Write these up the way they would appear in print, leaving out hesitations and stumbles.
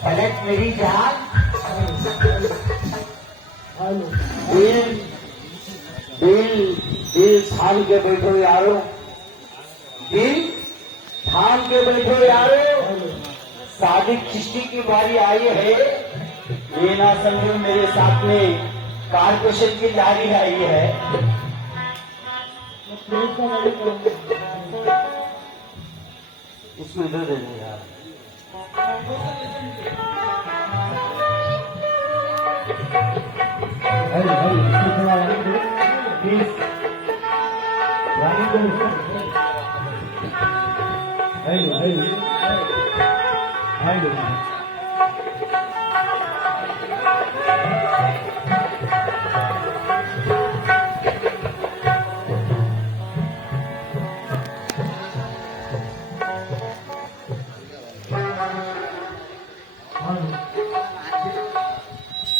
पलट मेरी जान। दिल दिल दिल थाम के बैठो यारो, दिल थाम के बैठो यारो। शादी किश्ती की बारी आई है, ये ना समझो मेरे साथ में कारपोरेशन की जारी आई है। इसमें दे देना यार।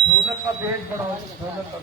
ढोलक का बेट बढ़ाओ, ढोलक का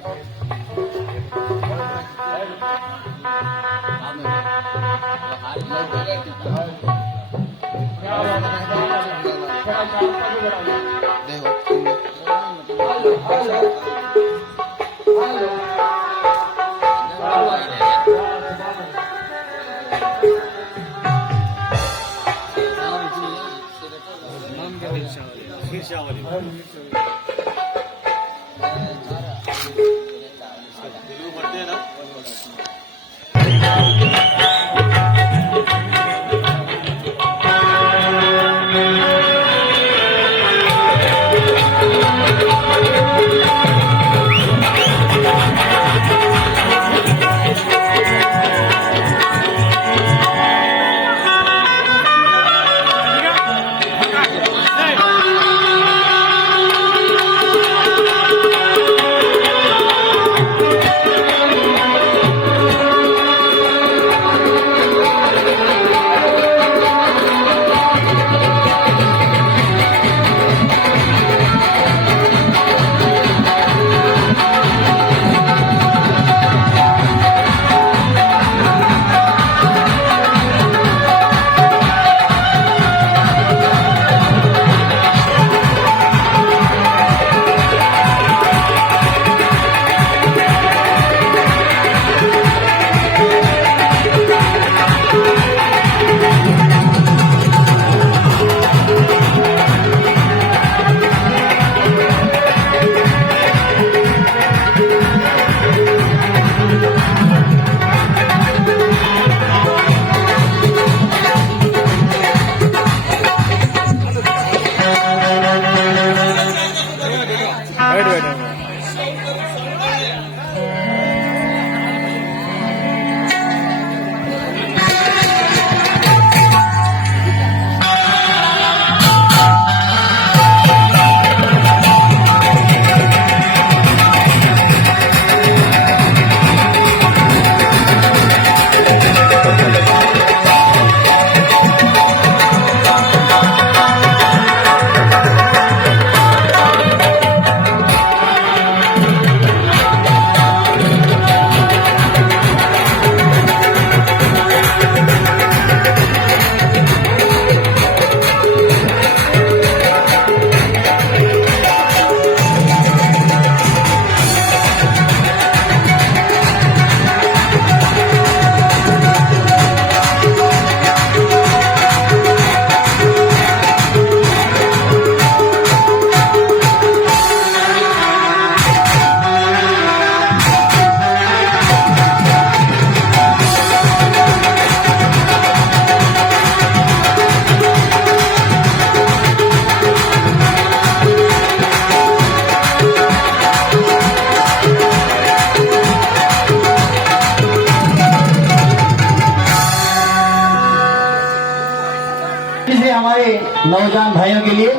हमारे नौजवान भाइयों के लिए,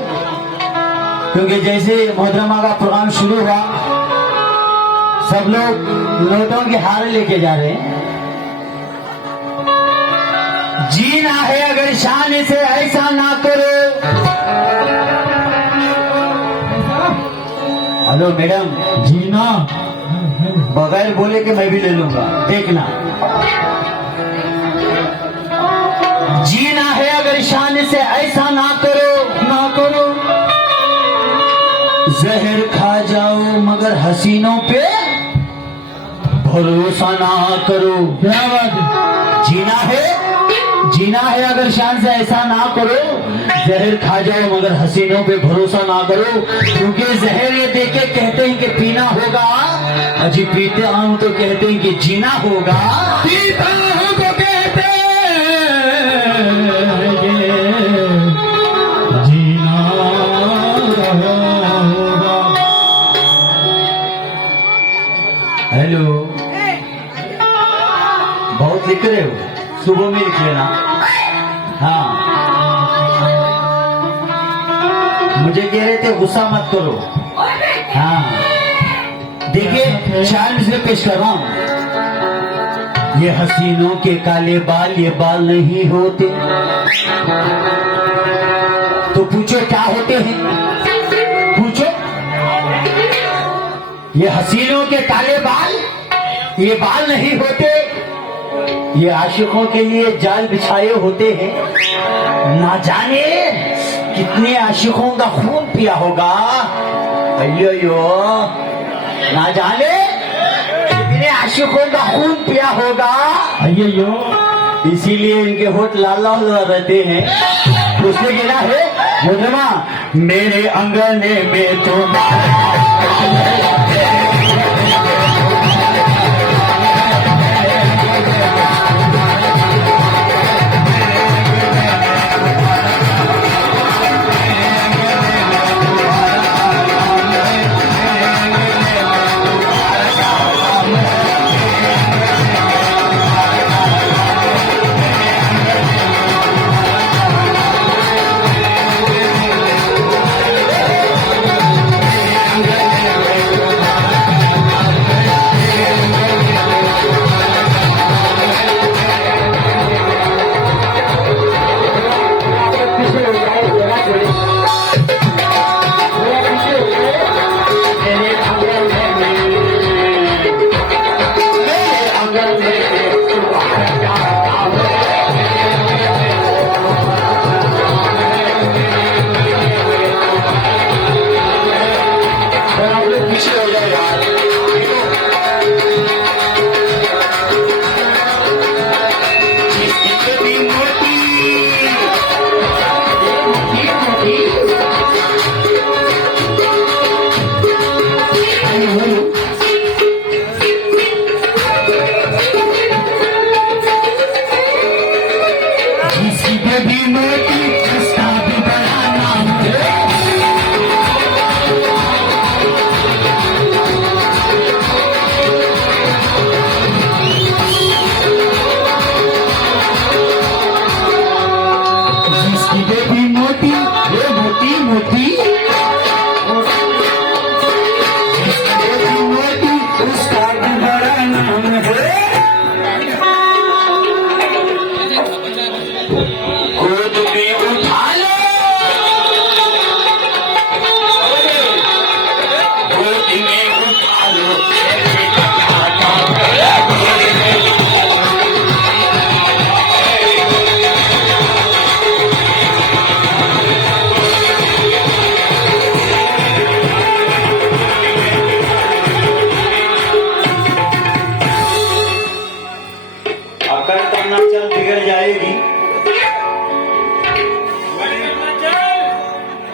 क्योंकि जैसे मोहतरमा का प्रोग्राम शुरू हुआ सब लोग नोटों की हार लेके जा रहे हैं। जीना है अगर शान से ऐसा ना करो। हेलो मैडम, जीना बगैर बोले कि मैं भी ले लूंगा, देखना। जीना है अगर शान से ऐसा ना करो, ना करो। जहर खा जाओ मगर हसीनों पे भरोसा ना करो। क्या बात, जीना है अगर शान से ऐसा ना करो। जहर खा जाओ मगर हसीनों पे भरोसा ना करो, क्योंकि जहर ये देख के कहते हैं कि पीना होगा, अजी पीते हूं तो कहते हैं कि जीना होगा। पीता हूं तो कहते हैं कि जीना होगा। हेलो, बहुत लिख रहे हो, सुबह में लिख लेना। हाँ, मुझे कह रहे थे गुस्सा मत करो। हाँ, देखिए शान से पेश कर रहा हूं। ये हसीनों के काले बाल, ये बाल नहीं होते तो पूछो क्या होते हैं, पूछो। ये हसीनों के काले बाल, ये बाल नहीं होते, ये आशिकों के लिए जाल बिछाए होते हैं। ना जाने कितने आशिकों का खून पिया होगा, अयो ना जाने कितने आशिकों का खून पिया होगा, अयो। इसीलिए इनके होठ लाल लाल रहते हैं। उसने गिना है मुजरमा, मेरे अंगने में तो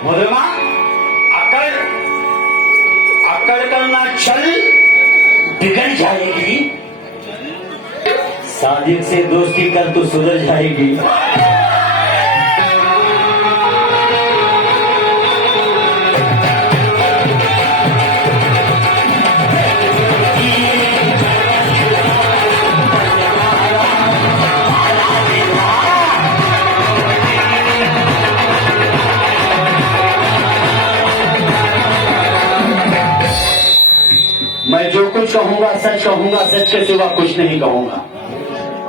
मुजरमा, अकड़ करना चल बिगड़ जाएगी। साजिद से दोस्ती कर तो सुधर जाएगी। मैं जो कुछ कहूंगा सच कहूंगा, सच के सिवा कुछ नहीं कहूंगा।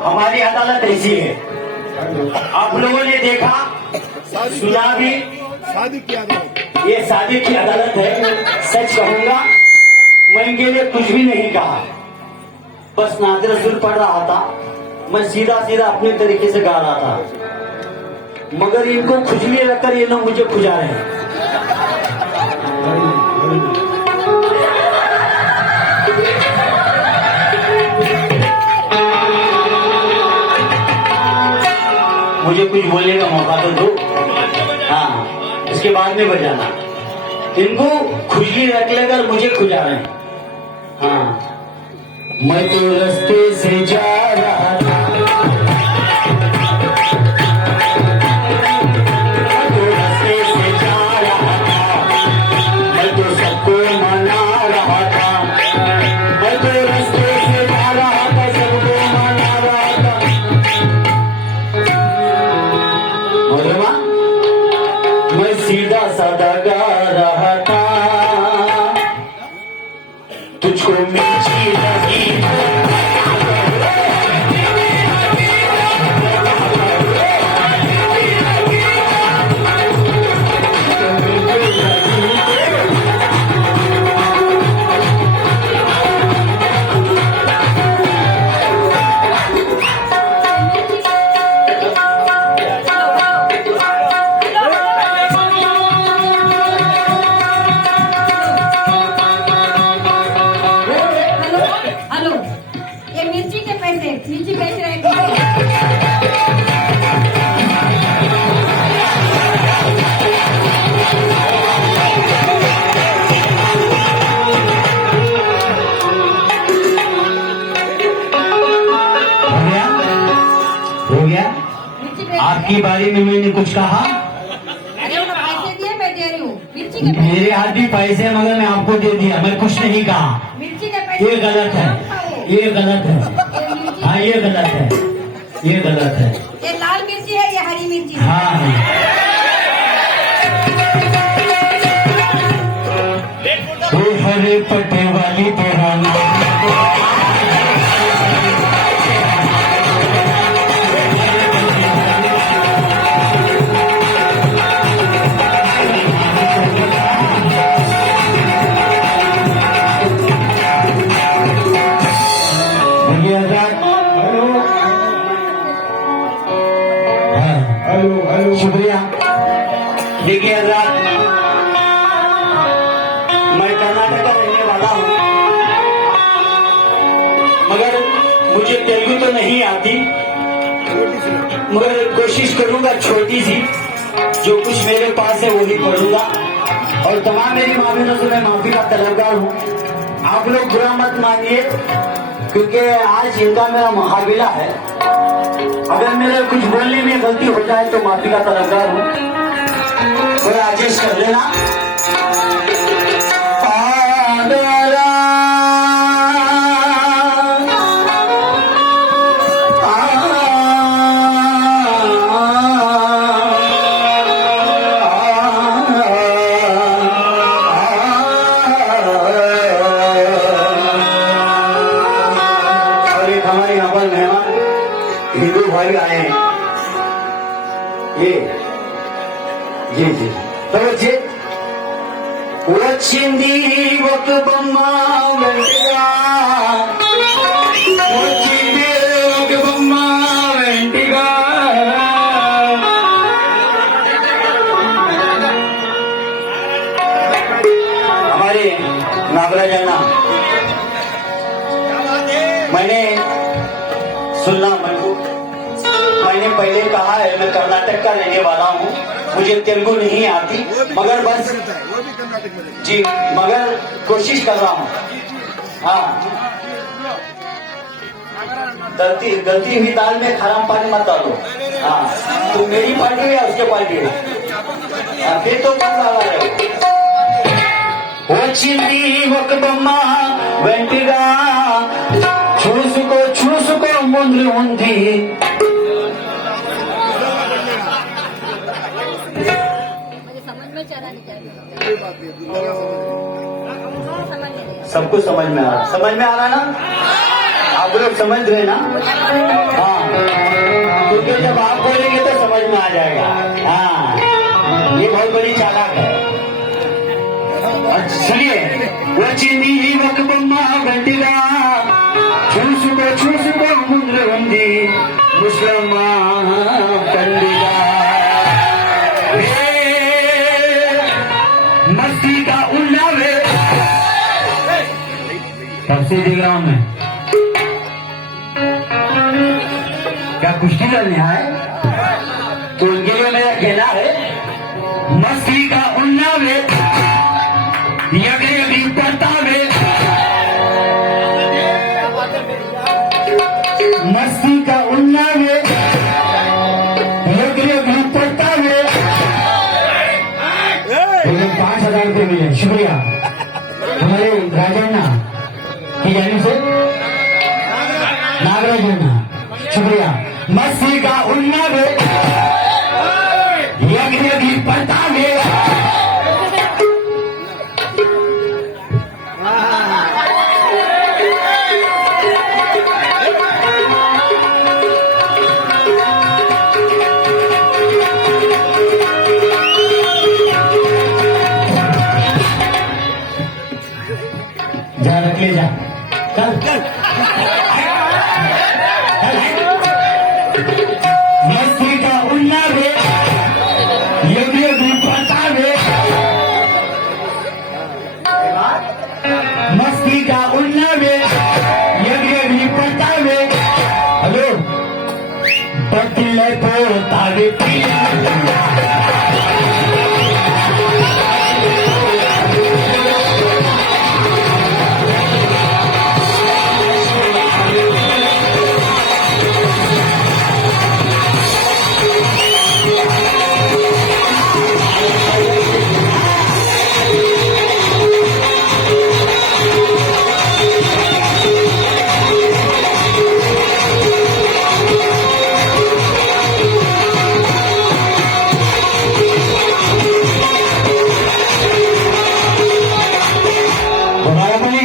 हमारी अदालत ऐसी है, आप लोगों ने देखा सुना भी, ये शादी की अदालत है। सच कहूंगा, मैं इनके लिए कुछ भी नहीं कहा, बस नादिर सुर पढ़ रहा था। मैं सीधा सीधा अपने तरीके से गा रहा था, मगर इनको खुजली रखकर ये लोग मुझे खुजा रहे हैं। मुझे कुछ बोलने का मौका तो दो। हाँ, इसके बाद में बजाना। इनको खुशी रख लेकर मुझे खुजा रहे हैं। हाँ, मैं तो रास्ते से जा रहा था, सीधा साधा गा रहा था, तुझको मिर्ची लगी मिर्ची बेच रहे हैं। हो गया? आपकी बारी में मैंने कुछ कहा? अरे उन्होंने पैसे दिए, मैं दे रही हूँ मिर्ची के पैसे। मेरे हाथ भी पैसे मगर मैं आपको दे दिया, मैं कुछ नहीं कहा। मिर्ची के पैसे ये गलत है, ये गलत है। हाँ, ये गलत है, ये गलत है। ये लाल मिर्ची है, ये हरी मिर्ची है। हाँ, वो हरे पटे वाली तेरा नाम शुक्रिया। देखिए हजरात, मैं कर्नाटक का रहने वाला हूँ, मगर मुझे तेलुगु तो नहीं आती, मगर कोशिश करूंगा छोटी सी, जो कुछ मेरे पास है वही पढ़ूंगा। और तमाम मेरी माफियों से मैं माफी का तलबगार हूँ। आप लोग बुरा मत मानिए, क्योंकि आज इनका मेरा मुकाबला है। अगर मेरे कुछ बोलने में गलती हो जाए तो माफी का तलबगार हूँ, थोड़ा एडजस्ट कर लेना। और एक हमारे यहाँ पर मेहमान हिंदू भाई आए हैं, जी जी, तो వచ్చింది ఒక బొమ్మ వెంటిగా, వచ్చింది ఒక బొమ్మ వెంటిగా, हमारे नागराजाना, मैंने सुनना मैंने पहले कहा है, मैं कर्नाटक का रहने वाला हूँ, मुझे तेलुगु नहीं आती, मगर बस जी, मगर कोशिश कर रहा हूँ। हाँ, गलती हुई दाल में खराब पानी मत डालो। हाँ, तो मेरी पार्टी है या उसके पार्टी है? हाँ, फिर तो कौन सा है? వచ్చింది ఒక బొమ్మ వెంటిగా, చూసుకో ముందు ఉంది, सबको समझ में आ रहा ना? आप लोग समझ रहे ना? हाँ, क्योंकि जब आप बोलेंगे तो समझ में आ जाएगा। हाँ, ये बहुत बड़ी चालाक है। सुनिए, వచ్చింది ఒక బొమ్మ గంటిగా, చూసుకో ముందు ఉంది ముస్లమ్మ పండుగ, मस्ती का उल्लावे। सबसे देख रहा हूं मैं, क्या कुश्ती लड़ने आए? तो उनके लिए मेरा कहना है, मस्ती का उन्नावे यज्ञ भी परतावे, मस्ती का उन्नावे यज्ञ भी परतावे। 5,000 रुपये मिले, शुक्रिया हमारे राजन्ना की जाने से, नागराजन्ना, शुक्रिया। मस्ती का उन्नावे यज्ञ भी परतावे। जा रख ले जा, चल चल। मस्ती का उन्नावे यज्ञ भी परतावे, मस्ती का उन्नावे यज्ञ भी परतावे। हेलो, बदले परतावे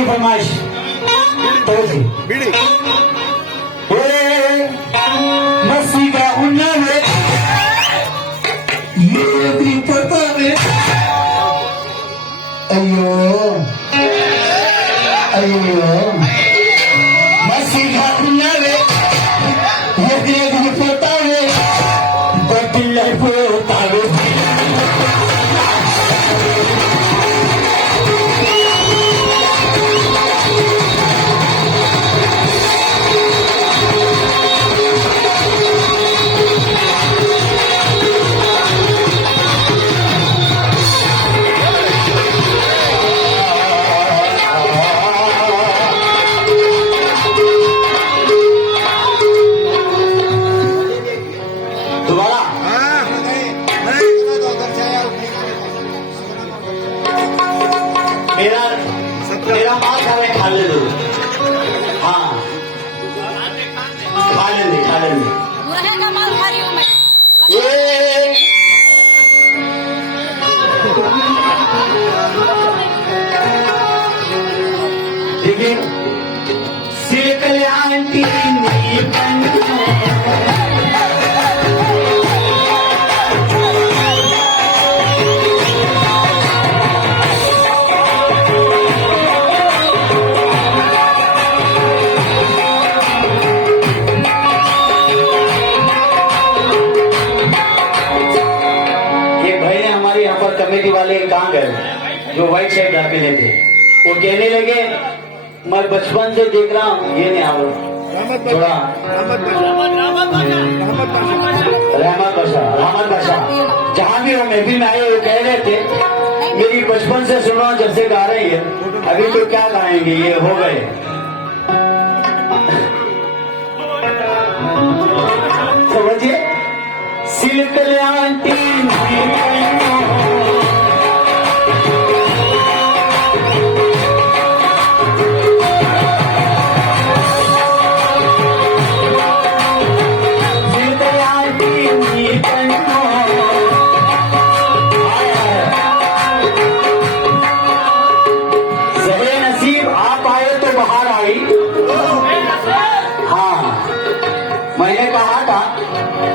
फरमाइश तो मस्ती का उन्नावे ये भी परतावे। अयो अयो, मस्ती का उन्नावे यज्ञ भी परतावे, बदले परतावे। मेरा माल खाने खा ले दो। हाँ, खा लेंगे खा लेंगे। दुल्हन का माल खा रही हूँ मैं। देखिए, सिर कल्याण की कमेटी वाले कहाँ गए जो व्हाइट शर्ट डाल के थे, वो कहने लगे मैं बचपन से देख रहा हूँ ये नहीं आओ थोड़ा रहमत बादशाह जहाँ भी हो महफिल में आए वो कह रहे थे मेरी बचपन से सुनो जब से गा रही है, अभी तो क्या गाएंगे ये हो गए। समझिए, सिर कल्याण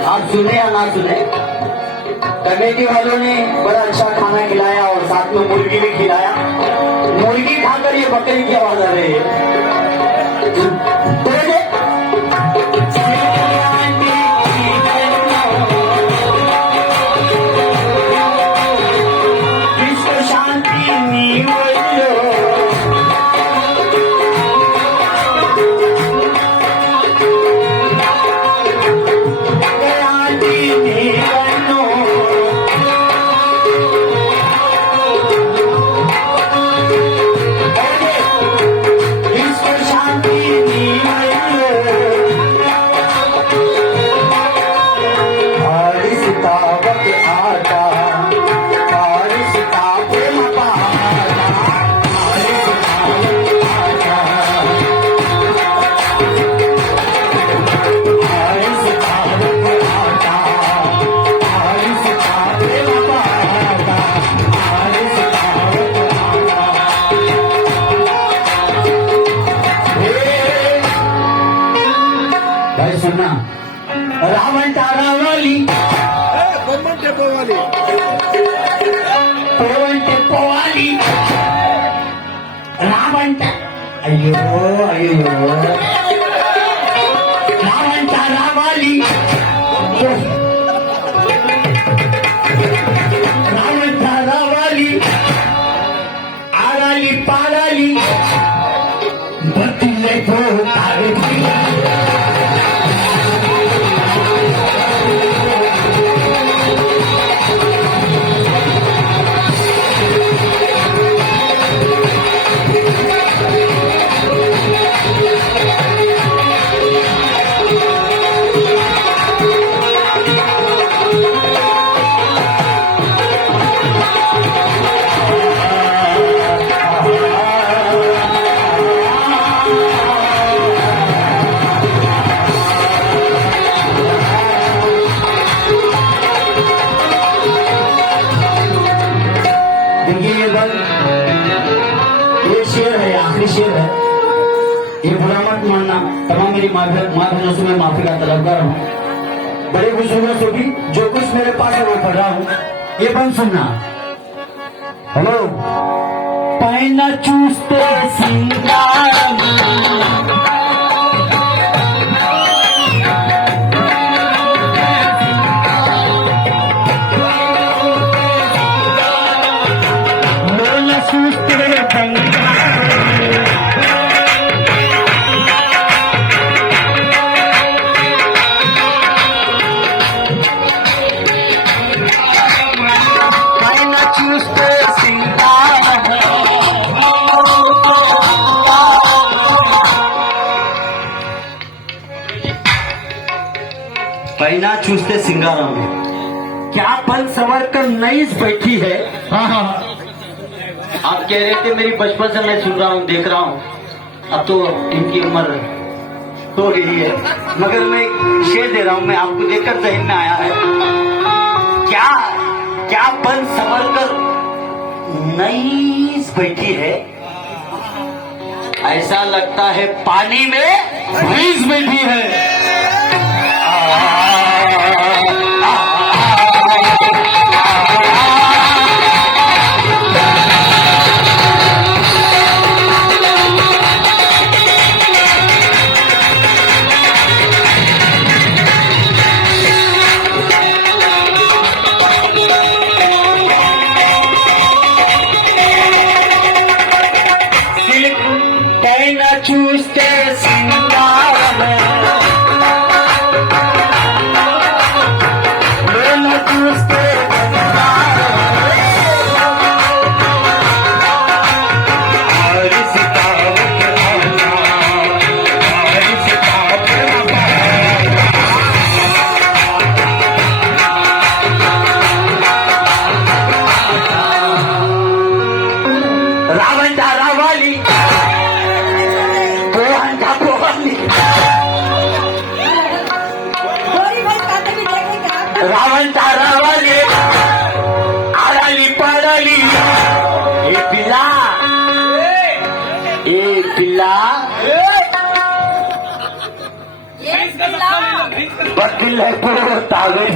आप सुने या ना सुने, कमेटी वालों ने बड़ा अच्छा खाना खिलाया और साथ में मुर्गी भी खिलाया। मुर्गी खाकर ये बकरी की आवाज आ रही है। विश्व शांति नीवलो गया दी रावण रावाली बम्बन टेपो वाली पवन टेपोवाली रावण अयो रावण रावाली रावण रावाली आराली पाराली बत्तीले तो तारे ये शेर है, आखिरी शेर है। ये बुरा मत मानना। तमाम मेरी माँ बहनों से मैं माफी का तलबगार हूँ। बड़े बुजुर्गों से भी जो कुछ मेरे पास है वो पढ़ रहा हूँ। ये बंद सुनना। हेलो। पैना चूसते सिंगार पैना चूसते सिंगारा में क्या पल संवर कर नईस बैठी है। हाँ आप कह रहे थे मेरी बचपन से मैं सुन रहा हूँ देख रहा हूँ, अब तो इनकी उम्र हो गई है, मगर मैं एक शेर दे रहा हूँ, मैं आपको देखकर जहन में आया है। क्या क्या पल संवर कर नईस बैठी है, ऐसा लगता है पानी में भैंस बैठी है। चूसते सिंगार में चूसते रावण रावाली रावण रावाली आराली पाराली ए पिल्ला वकील है तो तागे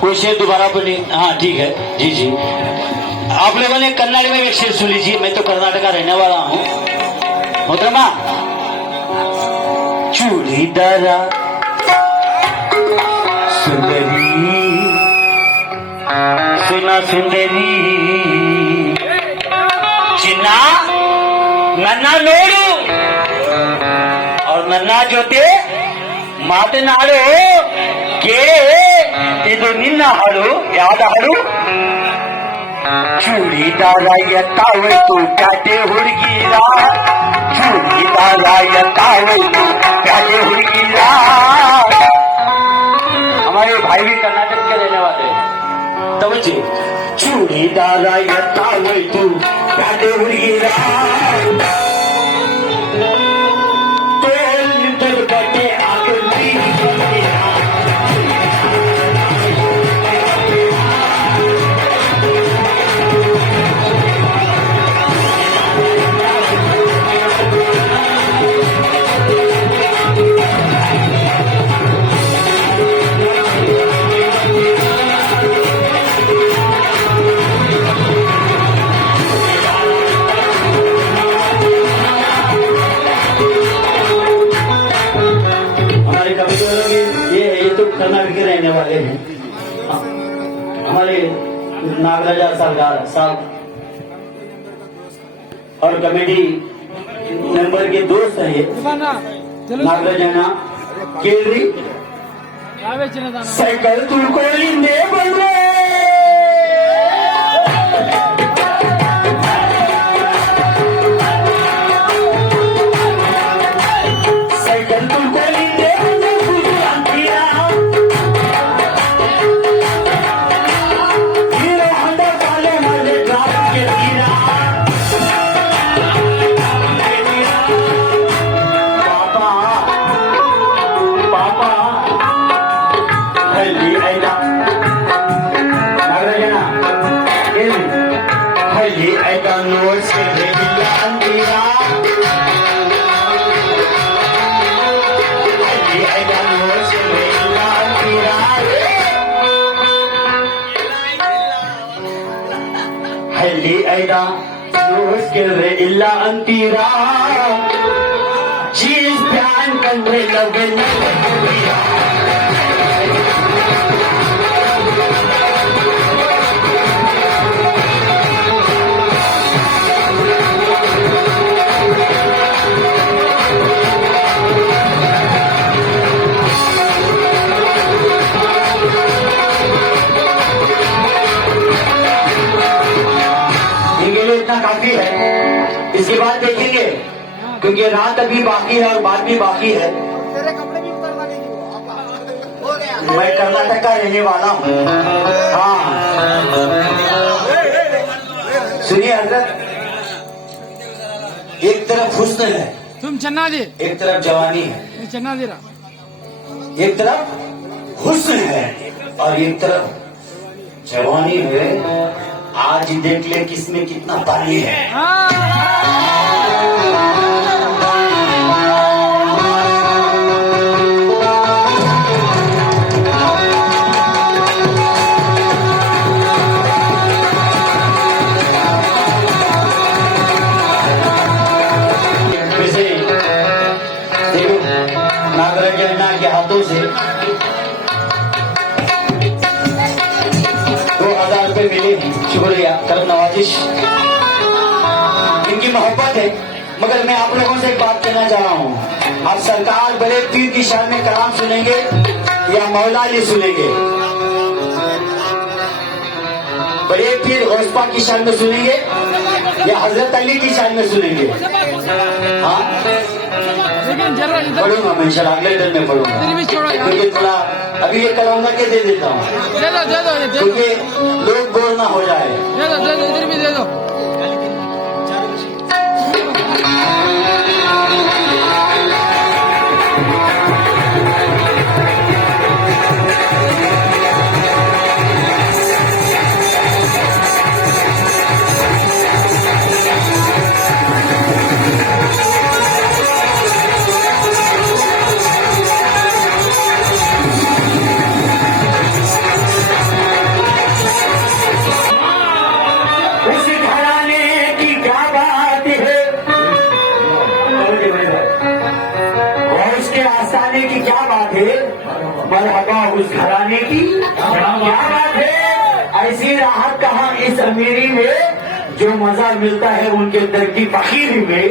कोई शेर दोबारा बोली। हाँ ठीक है जी जी। आप लोगों ने कन्नड़ में एक शेर सुन लीजिए, मैं तो कर्नाटक का रहने वाला हूँ। मोहतरमा चूड़ीदारा सुंदरी सुना सुंदरी चिन्ना नन्ना नोड़ू और नन्ना जोते ಮಾತನಾಡು ಕೆ ಇದು ನಿನ್ನ ಹಾಡು ಯಾವ್ದ ಹಾಡು ಚೂಡಿದಾರ ಎತ್ತಾವೈತು ಪ್ಯಾಟೆ ಹುಡುಗಿರ ಚೂಡಿದಾರ ಎತ್ತಾವೈತು प्यारे हुर्गिला। हमारे भाई भी कर्नाटक के रहने वाले हैं। तवज्जो चूड़ीदार यत्तावैतु प्यारे हुर्गिला तोल नितर बटे आगली कर्नाटक के रहने वाले हैं। हमारे नागराजा सरदार साहब और कमेटी मेंबर के दोस्त हैं ये नागराजा केरी साइकिल तुलकोलिंदे बल्ले साइकिल तुलकोलिंदे इल्ला अंतीरा चीज प्यान कंड्रे लगे इतना काफी है। इसके बाद देखेंगे क्योंकि रात अभी बाकी है और बात भी बाकी है। मैं कर्नाटक का रहने वाला हूँ। हाँ सुनिए हजरत, एक तरफ हुस्न है तुम चन्ना जी एक तरफ जवानी है, चन्ना जी एक तरफ हुस्न है और एक तरफ जवानी है। आज देख ले किसमें कितना पानी है। वैसे नागराजा के हाथों से 2000 रुपए मिले। शुक्रिया, करम नवाजिश, इनकी मोहब्बत है। मगर मैं आप लोगों से एक बात कहना चाह रहा हूँ, आप सरकार बड़े पीर की शान में कलाम सुनेंगे या मौला अली सुनेंगे? बड़े पीर गौसपा की शान में सुनेंगे या हजरत अली की शान में सुनेंगे? हाँ पढ़ूंगा मैं इंशाल्लाह, अगले दिन में पढ़ूंगा। क्योंकि थोड़ा अभी ये कलाम के दे देता हूँ क्योंकि लोग बोर ना हो जाए। इधर भी दे दो। की क्या बात है, मरहबा उस घराने की क्या बात है। ऐसी राहत कहाँ इस अमीरी में जो मजा मिलता है उनके दर की फकीरी में।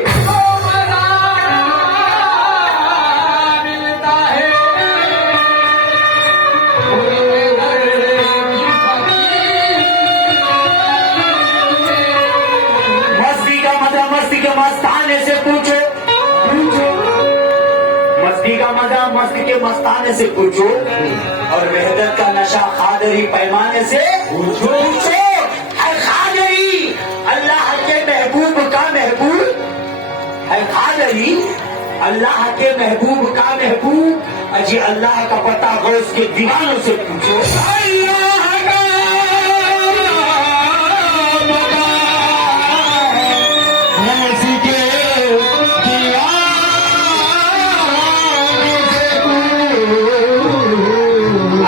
के मस्ताने से पूछो और वहदत का नशा खादरी पैमाने से पूछो। है खादरी अल्लाह के महबूब का महबूब, है खादरी अल्लाह के महबूब का महबूब। अजी अल्लाह का पता गौस के दीवानों से पूछो।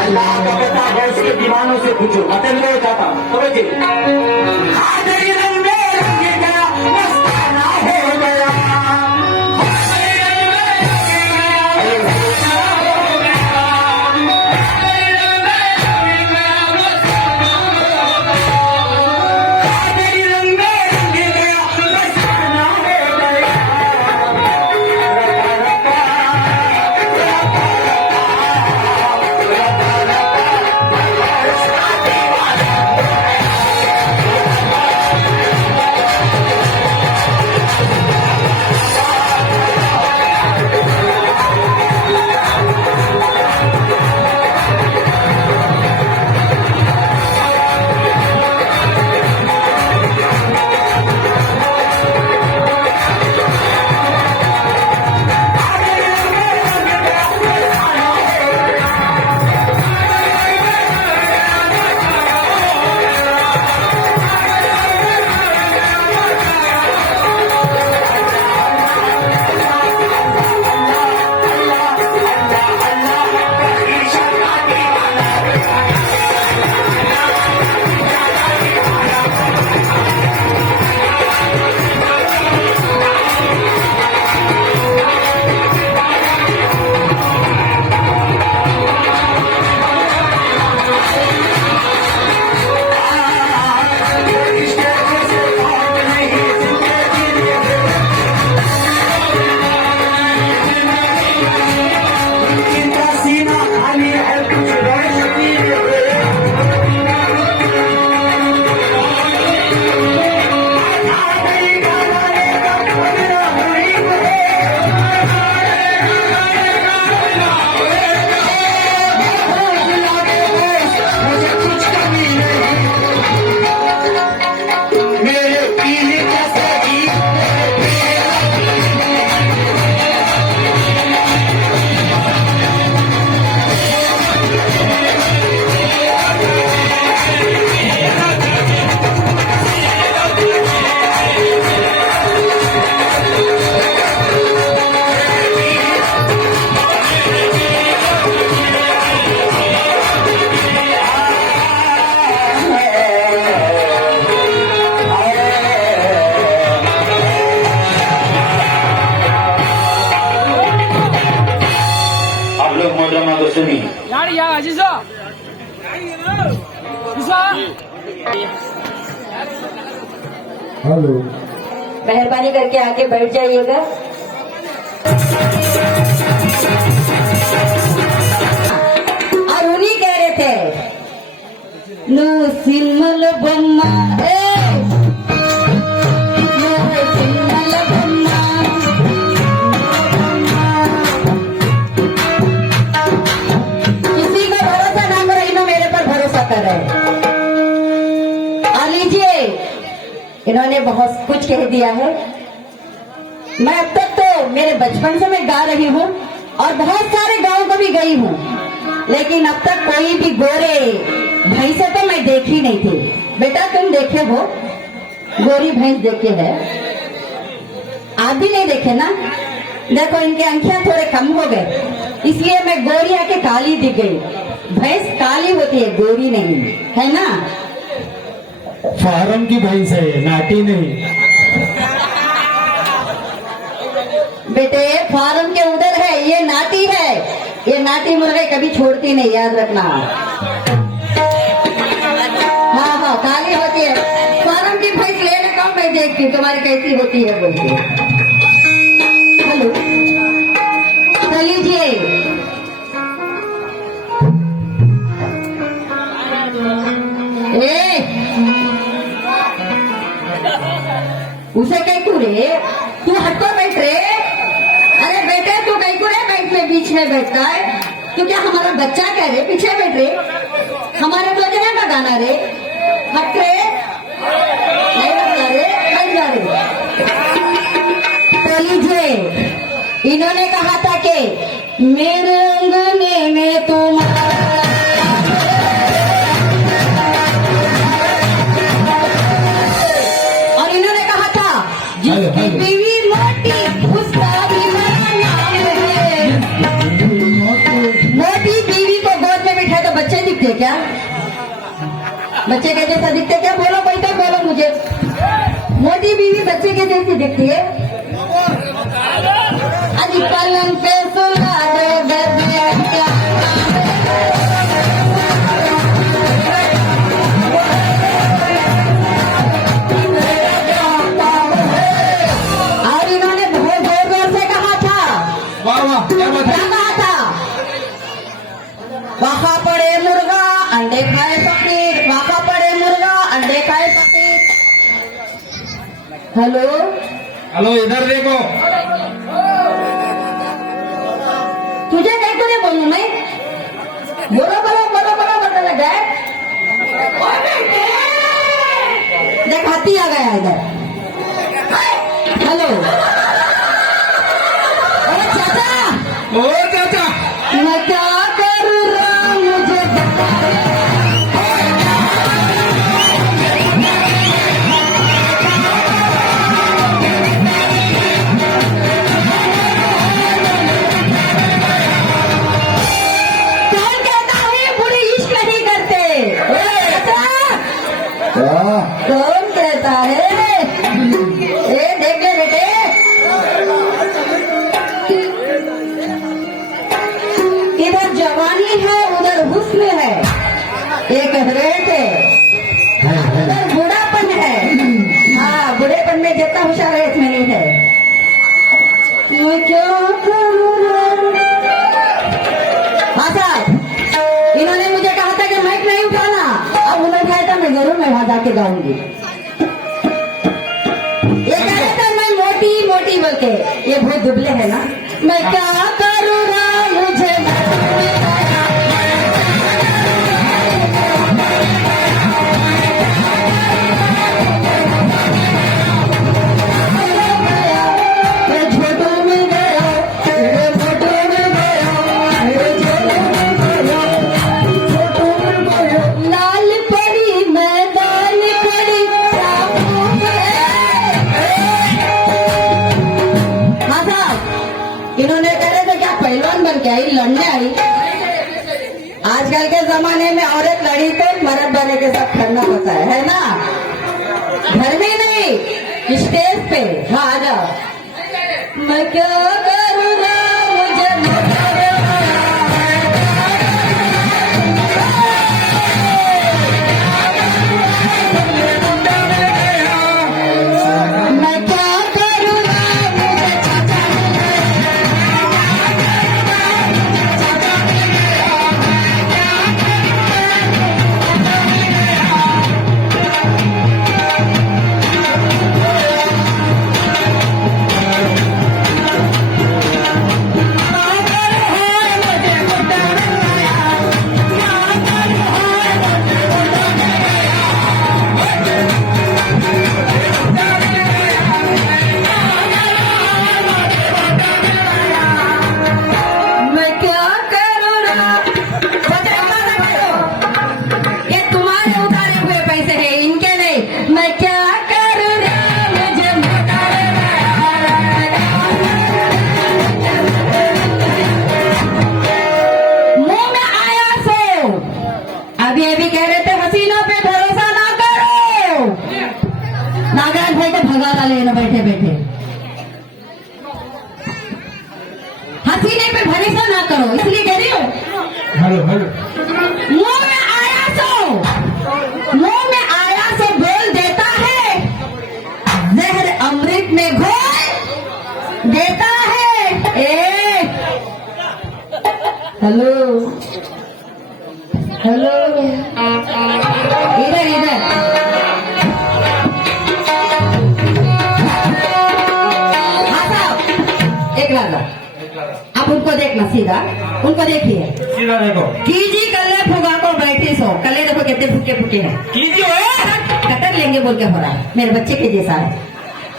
अल्लाह का पता गौस के दीवानों से पूछो। मतलब मैं कहता हूँ समझिए, खादरी रंग में रंग गया मस्ताना हो गया, यार या अजीजा हेलो, मेहरबानी करके आके बैठ जाइएगा। और उन्हीं कह रहे थे नो सिमल बम्मा किसी का भरोसा ना करो, इन्हों मेरे पर भरोसा कर रहे। आ लीजिए, इन्होंने बहुत कुछ कह दिया है। मैं अब तक तो मेरे बचपन से मैं गा रही हूँ और बहुत सारे गांव को भी गई हूँ, लेकिन अब तक कोई भी गोरे भैंसे तो मैं देखी नहीं थी। बेटा तुम देखे हो गोरी भैंस देखे है? आप भी नहीं देखे ना? देखो इनके आंखें थोड़े कम हो गए, इसलिए मैं गोरी आके काली दिख गई। भैंस काली होती है, गोरी नहीं, है ना? फार्म की भैंस है, नाटी नहीं। बेटे फार्म के उधर है, ये नाटी है। ये नाटी मुर्गे कभी छोड़ती नहीं, याद रखना। हाँ हाँ काली होती है। फार्म की भैंस लेने कम मैं देखती हूँ तुम्हारी कैसी होती है बोलती। हेलो चल लीजिए। उसे कैकू रे, तू हटकर बैठ रे। अरे बेटे तू कैकू रे बैंक में बीच में बैठता है? तो क्या हमारा बच्चा कह रहे पीछे बैठ रहे हमारे बजने का गाना रे हट रे नहीं बजना रे बैठ जा रे। तो लीजिए इन्होंने कहा था कि मेरे अंगने में तुम्हारा और इन्होंने कहा था जिसकी बीवी मोटी उसका भी मेरा नाम है। मोटी बीवी को गोद में बिठाए तो बच्चे दिखते क्या? बच्चे के जैसा दिखते क्या? बोलो कोई तो बोलो मुझे। मोटी बीवी बच्चे के जैसी दिखती है? अजी पलंग पे सुला दे दर्दिया क्या और इन्होंने बहुत जोर जोर से कहा था क्या कहा था? वहाँ पड़े मुर्गा अंडे खाए फकीर, वहाँ पड़े मुर्गा अंडे खाए फकीर। हेलो हेलो, इधर देखो। तुझे नहीं तो नहीं बोलूं मैं? बोलो बोलो बोलो बोलो बोलने लगा है। देख हाथी आ गया इधर। हेलो अरे चाचा ओ चाचा, मैं क्या करूँ राम मुझे कौन कहता है बुढ़ी इश्क नहीं करते? चाचा कौन कहता है? ए देख ले बेटे इधर जवानी है उधर हुस्न है, ये कह रहे थे उधर बूढ़ापन है। हाँ बूढ़ेपन में जितना होशियार है इसमें नहीं है। मैं क्या करूँ? हाँ साहब इन्होंने मुझे कहा था कि माइक नहीं उठाना, अब उन्होंने कहा था मैं जरूर मैं वहां जाके गाऊंगी। ये कह रहे थे मैं मोटी मोटी बोल के, ये बहुत दुबले है ना। मैं क्या करूँ ना मुझे मैं झोटों में गया, मेरे फोटो में गया, मेरे झोटों में गया, झोटों में गया। लाल परी मैदान पड़ी साबू में। हाँ साहब इन्होंने कह रहे थे क्या पहलवान बन के आई, लड़ने आई? आजकल के जमाने में औरत लड़ी तो मर्द बने के साथ खड़ना होता है ना? घर में नहीं स्टेज पे। हाँ आ जाओ। मैं क्या करूँ ना मुझे मैं क्या करूँ ना मुझे मैं क्या करूँ ना? ये तुम्हारे उधारे हुए पैसे हैं, इनके नहीं। मैं क्या करूँ ना मुझे मुंह में आया सो। अभी अभी कह रहे थे हसीनों पे भरोसा ना करो। नागराज भाई को भगा डाले ना बैठे बैठे। हसीने पे भरोसा ना करो इसलिए कह रही हूँ। हेलो हेलो, मुंह में आया सो बोल देता है, जहर अमृत में घोल देता है। ए हेलो हेलो इधर इधर हाँ साहब एक लागा। आप उनको देखना सीधा, उनको देखिए। सीधा देखो कीजी कल्ले फुगा को बैठी सो कल्ले देखो कितने फुके फुके हैं कीजिए कतर लेंगे बोल के हो रहा है मेरे बच्चे के जैसा है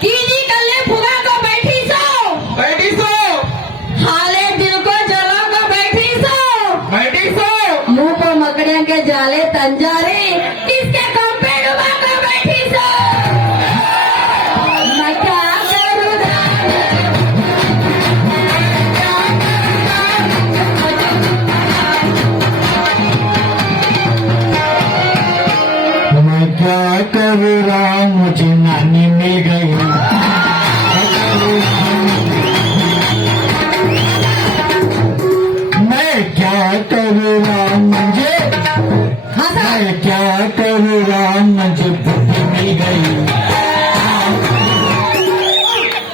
कीजी कल्ले फुगा को बैठी सो हाले दिल को जला को बैठी सो मुंह को मकड़ियों के जाले तंजारे किसके कंपे डुबा को बैठी सो मैं क्या करूं मैं क्या करूँ राम मुझे नानी मिल गई मैं क्या करूँ राम मुझे हाँ साहब मैं क्या करूँ राम मुझे बुद्धि मिल गई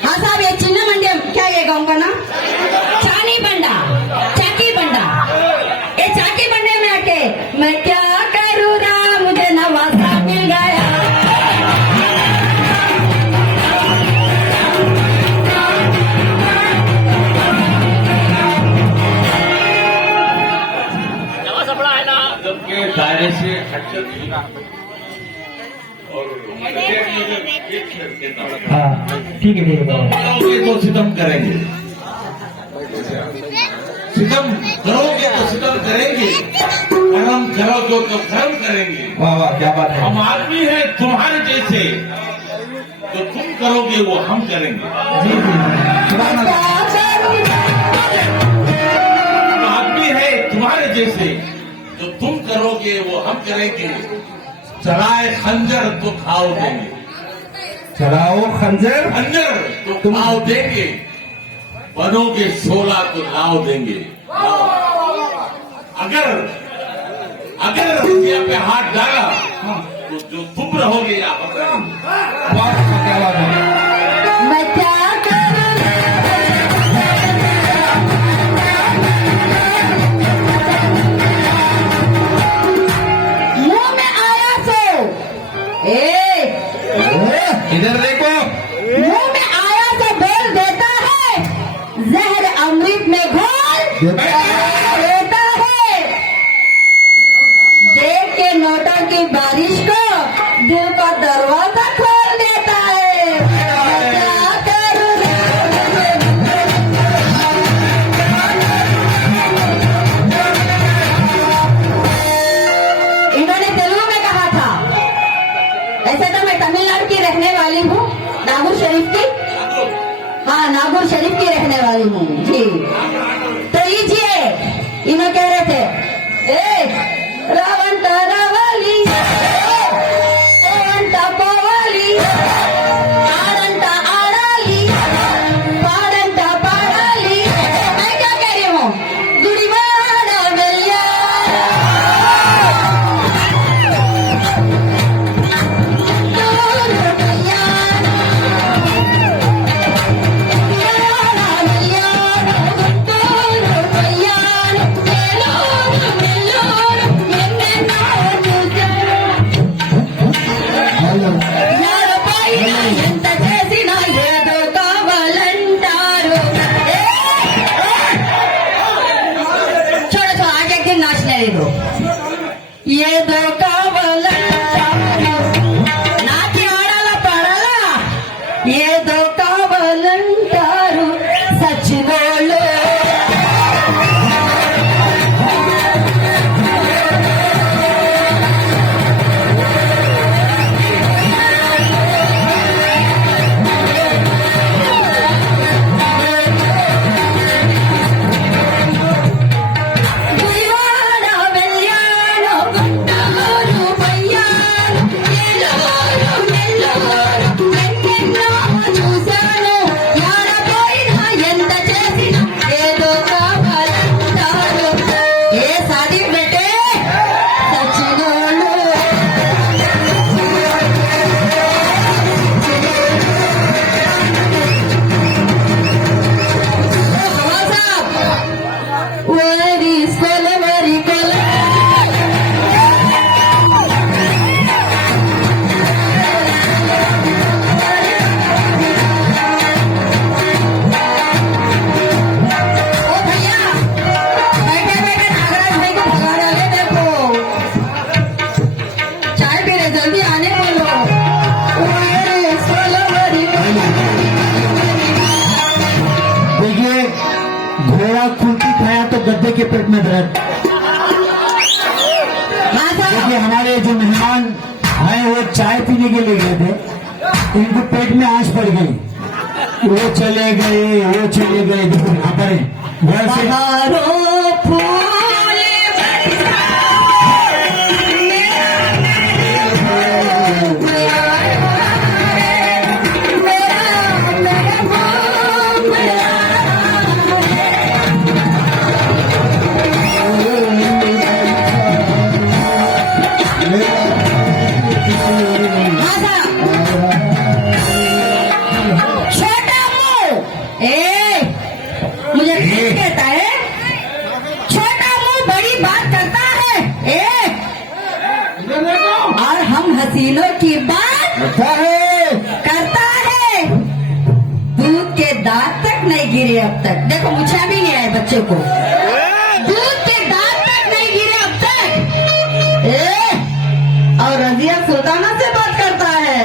हाँ साहब ये चिन्ह मंडी क्या ये गाँव का नाम चाकी बंडा ये चाकी बंडे में आके मैं क्या करूँ राम मुझे नवासा मिल गया के दायरे से हाँ ठीक है करोगे तो सितम करेंगे सितम करोगे तो सितम करेंगे कर्म करोगे तो कर्म करेंगे वाह वाह क्या बात हम आदमी है तुम्हारे जैसे जो तुम करोगे वो हम करेंगे हम आदमी है तुम्हारे जैसे जो तुम करोगे वो हम करेंगे चलाए खंजर तो खाओ देंगे चलाओ खंजर खंजर तो खाओ देंगे बनोगे 16 तो लाओ देंगे अगर दुनिया पे हाथ डाला तो जो तुम रहोगे या हम रहेंगे क्या बात है मैं क्या करूं मुंह में आया सो इधर देखो मुंह में आया तो बोल देता है जहर अमृत में घोल देता है देख के नोटों की बारिश को दिल का दरवाजा खोल देता है क्या करूं इन्होंने तेलुगु में कहा था ऐसे तो मैं तमिलनाडु की रहने वाली हूँ नागौर शरीफ की हाँ नागौर शरीफ की रहने वाली हूँ जी तो लीजिए इन्होंने कह रहे थे रावण रावली पोवली आरंता आड़ाली पारंता पाड़ाली मैं क्या कह रही हूँ गुड़ीवाड़ा मेरिया ఎంత చేసినా ఏదో కావాలంటారు చూడచ్చు ఆగే నాశనలేదు ఏదో కావాలంటారు నాకి ఆడాల పడాలా ఏదో కావాలంటారు సచ్చినోళ్ళు గుడివాడ వెళ్ళాను గుంటూరు कहते कि पेट में दर्द। हाँ साहब, देखिए हमारे जो मेहमान हैं वो चाय पीने के लिए गए थे, इनको पेट में आंच पड़ गई, वो चले गए। देखो यहाँ पर घर से बहारों फूल मुझे ठीक कहता है, छोटा मुंह बड़ी बात करता है। और हम हसीनों की बात करता है। दूध के दांत तक नहीं गिरे अब तक। देखो मुझे भी नहीं आए बच्चे को, दूध के दांत तक नहीं गिरे अब तक। और रजिया सुल्ताना से बात करता है।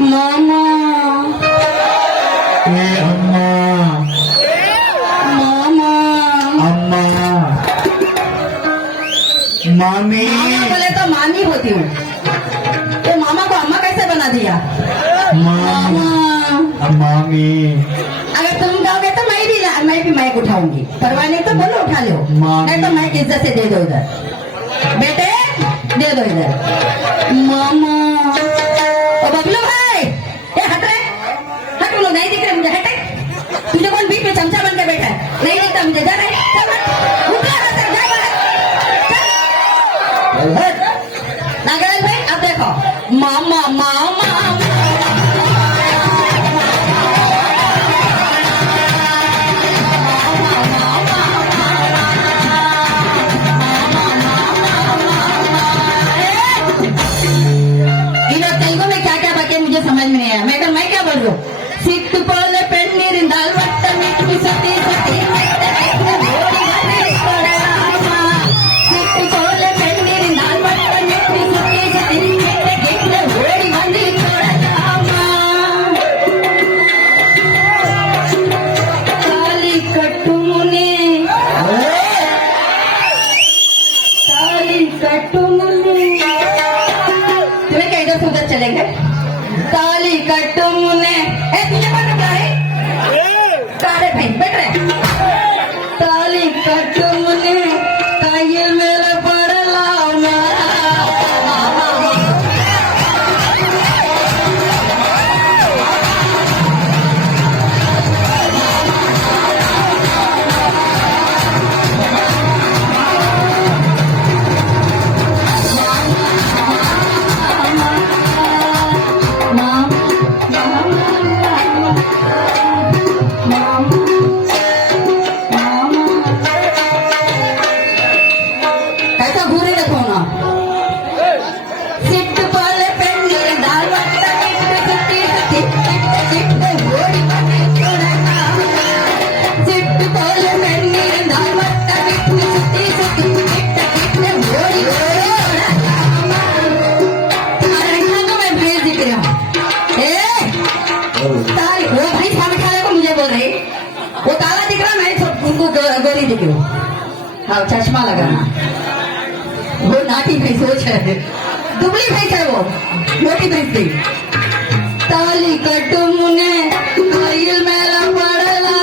मामा मामा अम्मा मामी मामा बोले तो मामी होती हूँ, तो मामा को अम्मा कैसे बना दिया? मामी मामी अगर तुम गाओगे तो मैं भी माइक उठाऊंगी। परवाह नहीं तो बोलो उठा लो, नहीं तो माइक इज्जत से दे दो इधर। बेटे दे दो इधर। मामा ओ बबलू भाई, ये हट रहे, हट। वो लोग नहीं दिख रहे मुझे, हटे। तुझे कौन बीच में चमचा बन के बैठा है? नहीं दिखता मुझे, जा रहे नागराज भाई। अब देखो मामा मामा तेलुगु में क्या क्या बाकी मुझे समझ में नहीं आया। मैं क्या बोल रहा हूँ? सिट्टू पोले पेन्नीरिंदाल वट्ट मिट्टी सती सती सिट्टू पोले पेन्नीरिंदाल वट्ट मिट्टी सती सती गिट्टे ओडी बंदी ताली कट्टू मुने तुम्हें क्या इधर उधर चलेंगे? ताली कट्टू मुने तुझे कौन रुका है? सारे भाई बैठ रहे। ताली कट्टू मुने ताइल मेरे पड़ला कैसा घूरे देखो ना। सिट्ट पाले पेन्नी दाल वट्टा सती सती गिट्टे ओडी बंदी सिट्ट पाले पेन्नी दाल वट्टा सती सती गिट्टे ओडी तो मैं भेज दिख रहा हूँ। ताली वो भाई खाना खाने को मुझे बोल रही, वो ताला दिख रहा, मैं उनको गोरी दिख रही हूँ। हाँ चश्मा लगाना, वो नाटी भैंस सोच है, दुबली भैंस है वो, मोटी भैंस थी। ताली कट्टू मुने ताइल मेरा पड़ला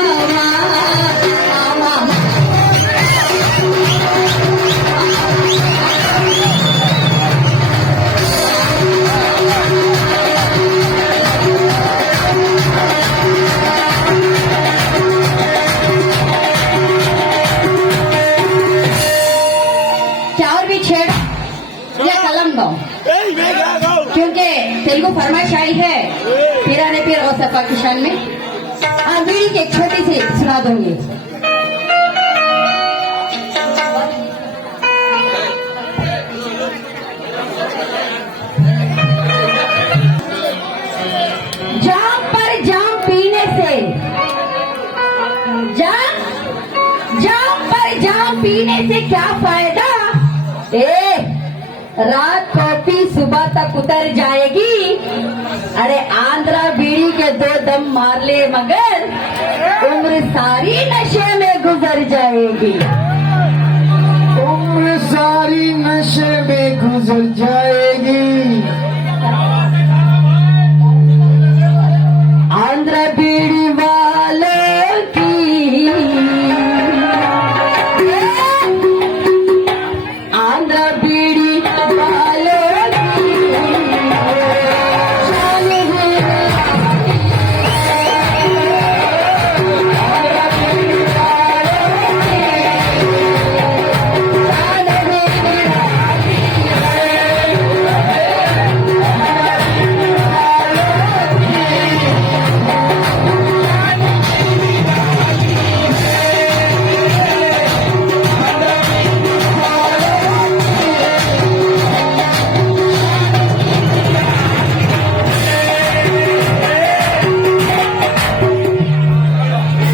क्या और भी छेड़ या कलम गाओ, क्योंकि तेलुगु फरमाइश आई है पीराने पीर और सफा किशान में। बीड़ी की एक छोटी सी सुना दूंगी। जहाँ पीने से क्या फायदा? रात को पी सुबह तक उतर जाएगी। अरे आंध्रा बीड़ी के 2 दम मार ले मगर उम्र सारी नशे में गुजर जाएगी। उम्र सारी नशे में गुजर जाएगी। आंध्रा बीड़ी वालों की, आंध्रा बीड़ी वालों की शान है।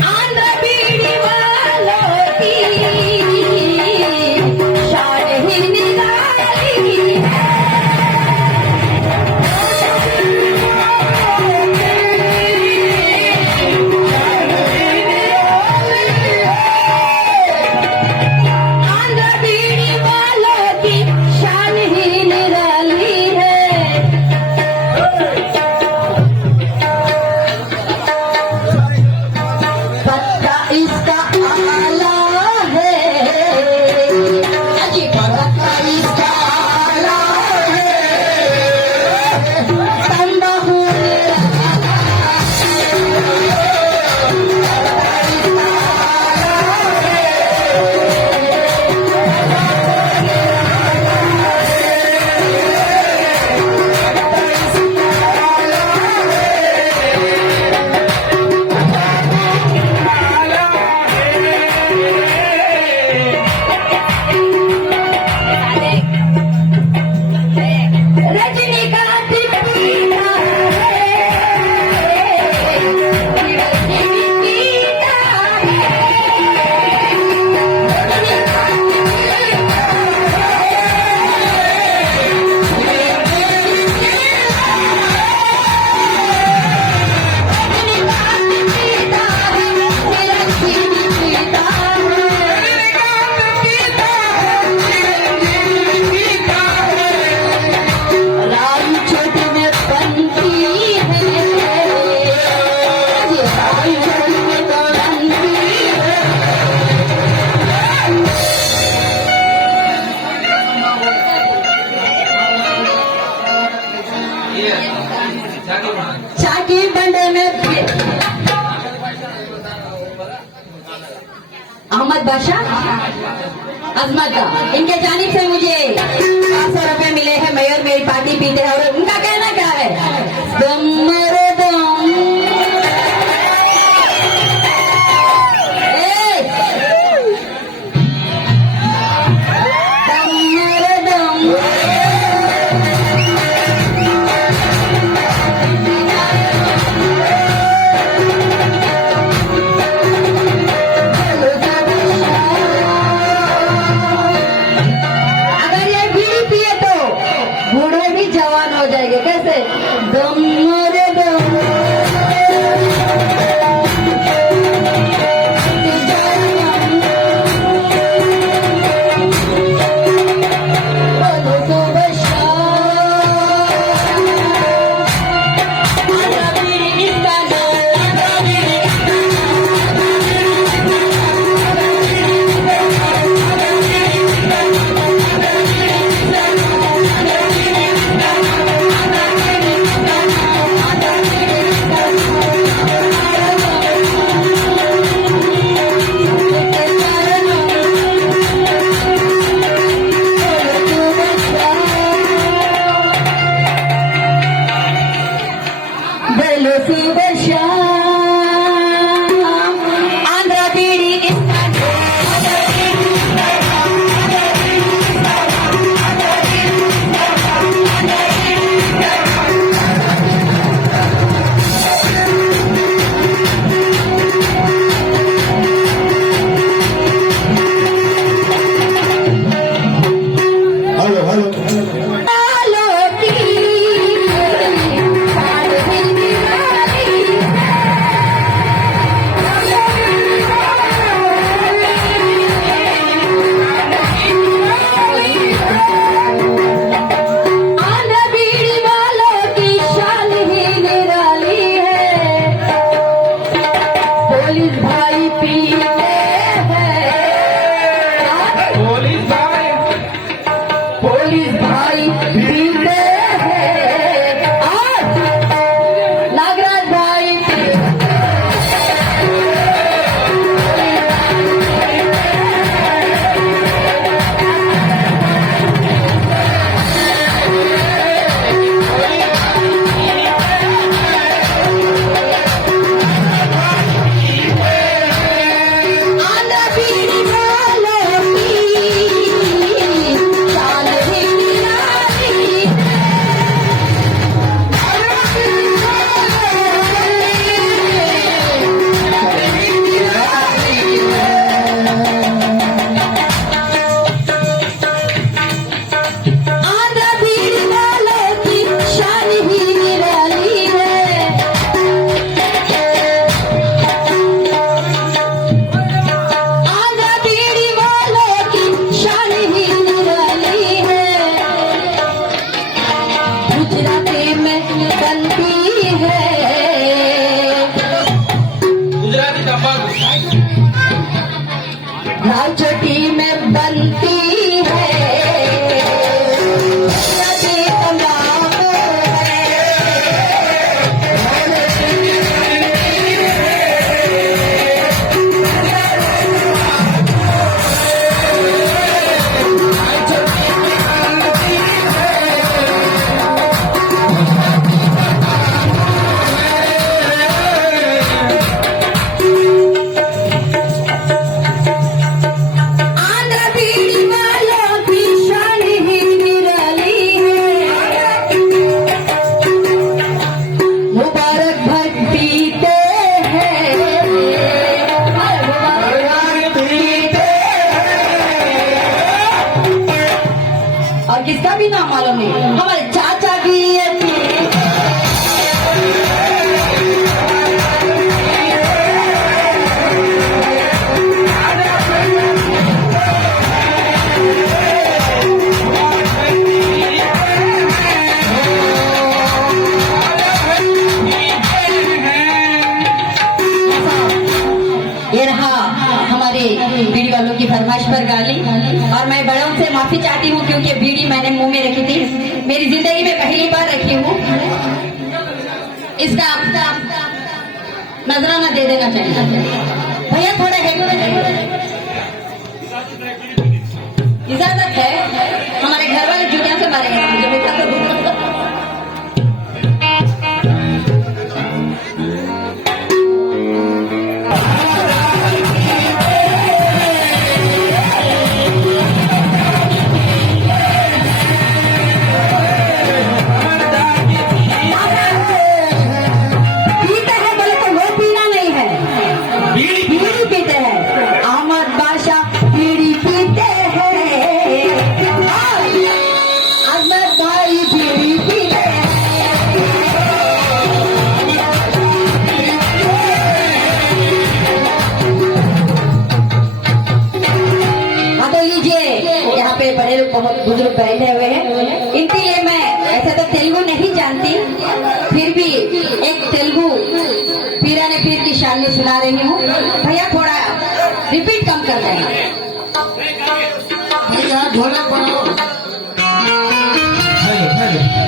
आंध्रा बीड़ी वालों चाकी बंडे में अहमद बादशाह अजमत इनके जानिब से मुझे 500 रुपए मिले हैं। मैं और मेरी पार्टी पीते हैं और उनका कहना क्या है? दम मेरे दम, दम मेरे दम। अगर ये बीड़ी पिए तो बूढ़े भी जवान हो जाएंगे। कैसे? दम मेरे दम। भाई पीते हैं, पुलिस भाई पुलिस भाई पीते हैं, आज नागराज भाई आंध्र बीड़ी वालों की शान ही निराली आंध्र बीड़ी वालों की शान ही निराली है। आंध्र बीड़ी वालों की शान ही निराली है, गुजराती में बनती है, गुजराती तंबाकू राजचोटी में बनती है, गुजराती तंबाकू है। आंध्र बीड़ी वालों की शान ही निराली है, मुबारक भर पीते हैं, मुबारक पीते हैं। और किसका भी नाम मालूम नहीं, हमारे चाचा की ये ये रहा हमारे बीड़ी वालों की फरमाइश पर गाली। और मैं बड़ों से माफी चाहती हूँ क्योंकि बीड़ी मैंने मुंह में रखी थी, मेरी जिंदगी में पहली बार रखी हूँ। इसका नजराना दे देना चाहिए भैया, थोड़ा है इजाजत है, हमारे घर वाले जूतियां से मारेंगे मुझे बेटा तो पीते हैं बोले तो वो पीना नहीं है, बीड़ी पीते हैं। अहमद बादशाह बीड़ी पीते हैं, अहमद भाई बीड़ी पीते हैं। हाँ तो लीजिए, यहाँ पे बड़े लोग बहुत बुजुर्ग बैठे हुए हैं, इनके लिए मैं ऐसे तो तेलुगु नहीं जानती, फिर भी एक तेलुगु पीराने पीर की शान में सुना रही हूँ। भैया थोड़ा रिपीट कम कर रहे हैं। भैया ढोलक बनाओ। Thank you.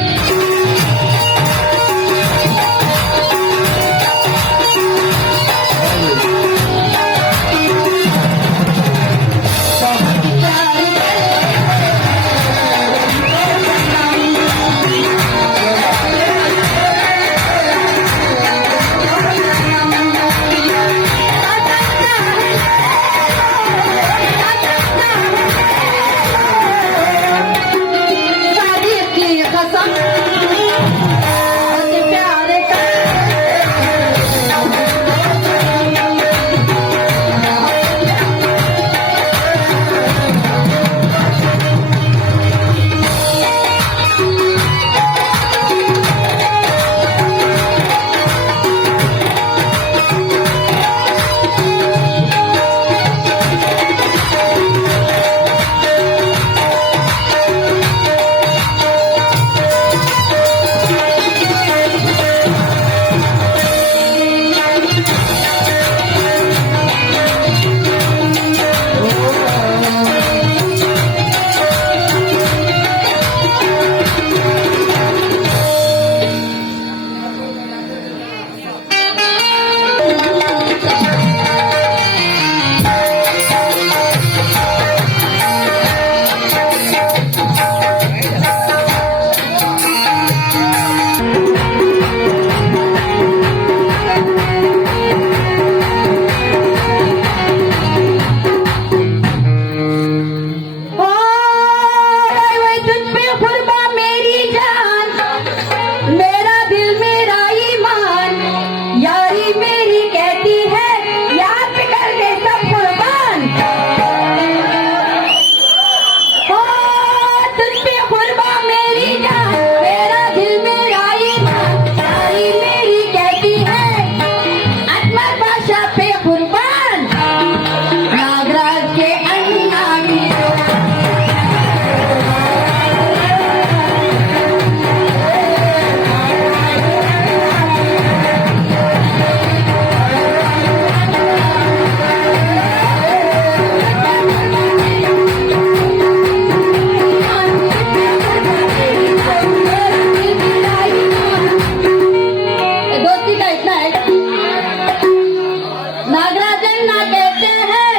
जन्ना कहते हैं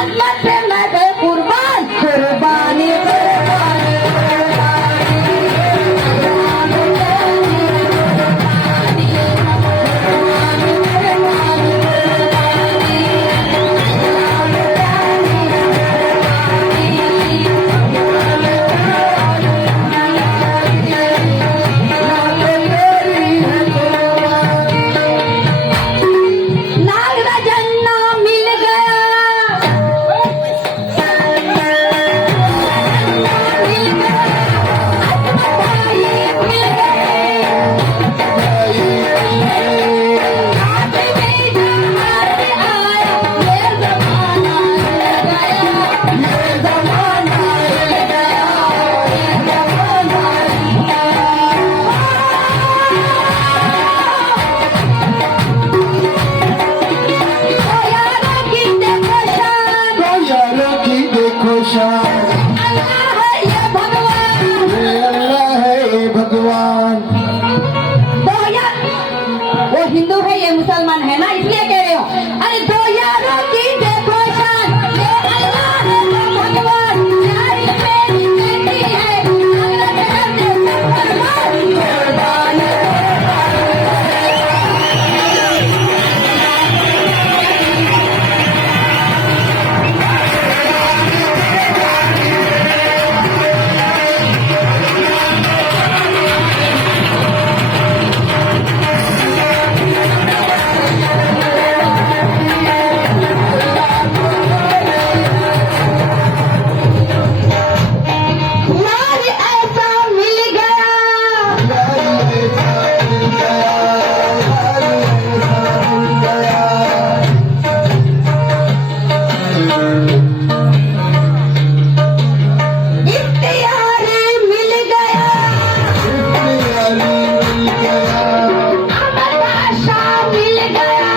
अजमत से मैं गए कुर्बान कुर्बानी नागरा जन्ना मिल गया मिल गया अजमत भाई मिल गए हाथ में जहाँ से आया ये जमाना मिल गया ये जमाना मिल गया ये जमाना मिल यारों की देखो शान, अल्लाह है ये भगवान ये अल्लाह है ये भगवान। दो यार वो हिंदू है ये मुसलमान है ना इसलिए कह रहे हो। अरे दो यारों की देखो शान ये अल्लाह है वो भगवान प्यारी मेरी बेटी है अगला जन्म में कुर्बान कुर्बान यार ऐसा मिल गया इख्तियार मिल गया अमर बादशाह मिल गया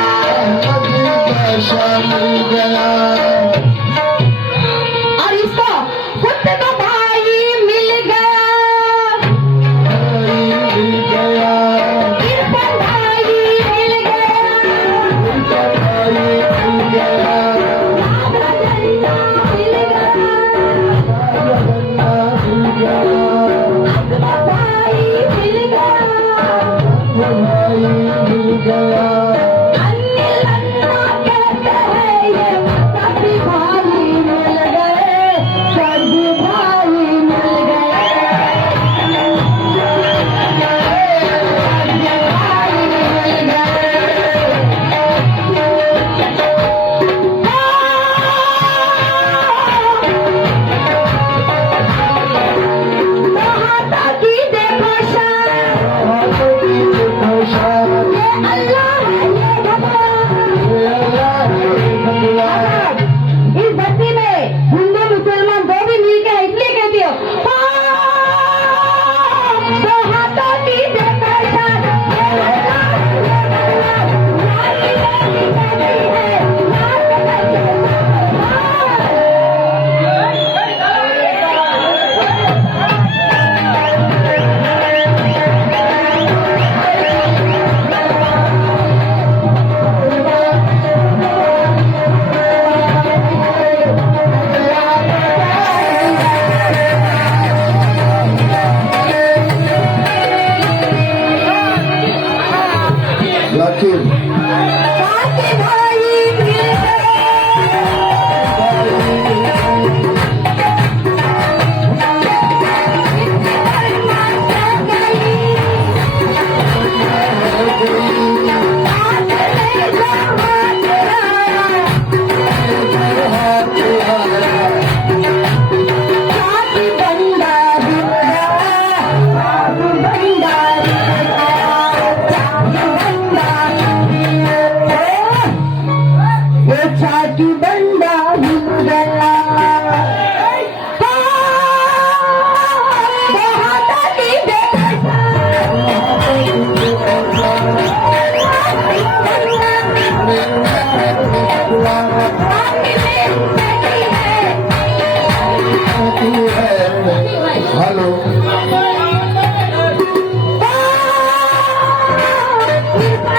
और इसको खुद को भाई मिल गया इरफान भाई मिल गया नागरा जन्ना मिल गया अजमत भाई मिल गया अनिल अन्ना कहते हैं ये सभी भाई मिल गए सभी भाई मिल गए सभी भाई मिल गए महाता की देखो शान ये अल्लाह है ये भगवान इस धरती में हिंदू मुसलमान दो भी मिलके हैं, इसलिए कहती हो दो हाथों की देखो शान ये अल्लाह है ये भगवान प्यारी मेरी बेटी है लाल बच्चे जाकिर साथी भाई मिल छाती बंदा मिल गया हाथा की हेलो देखा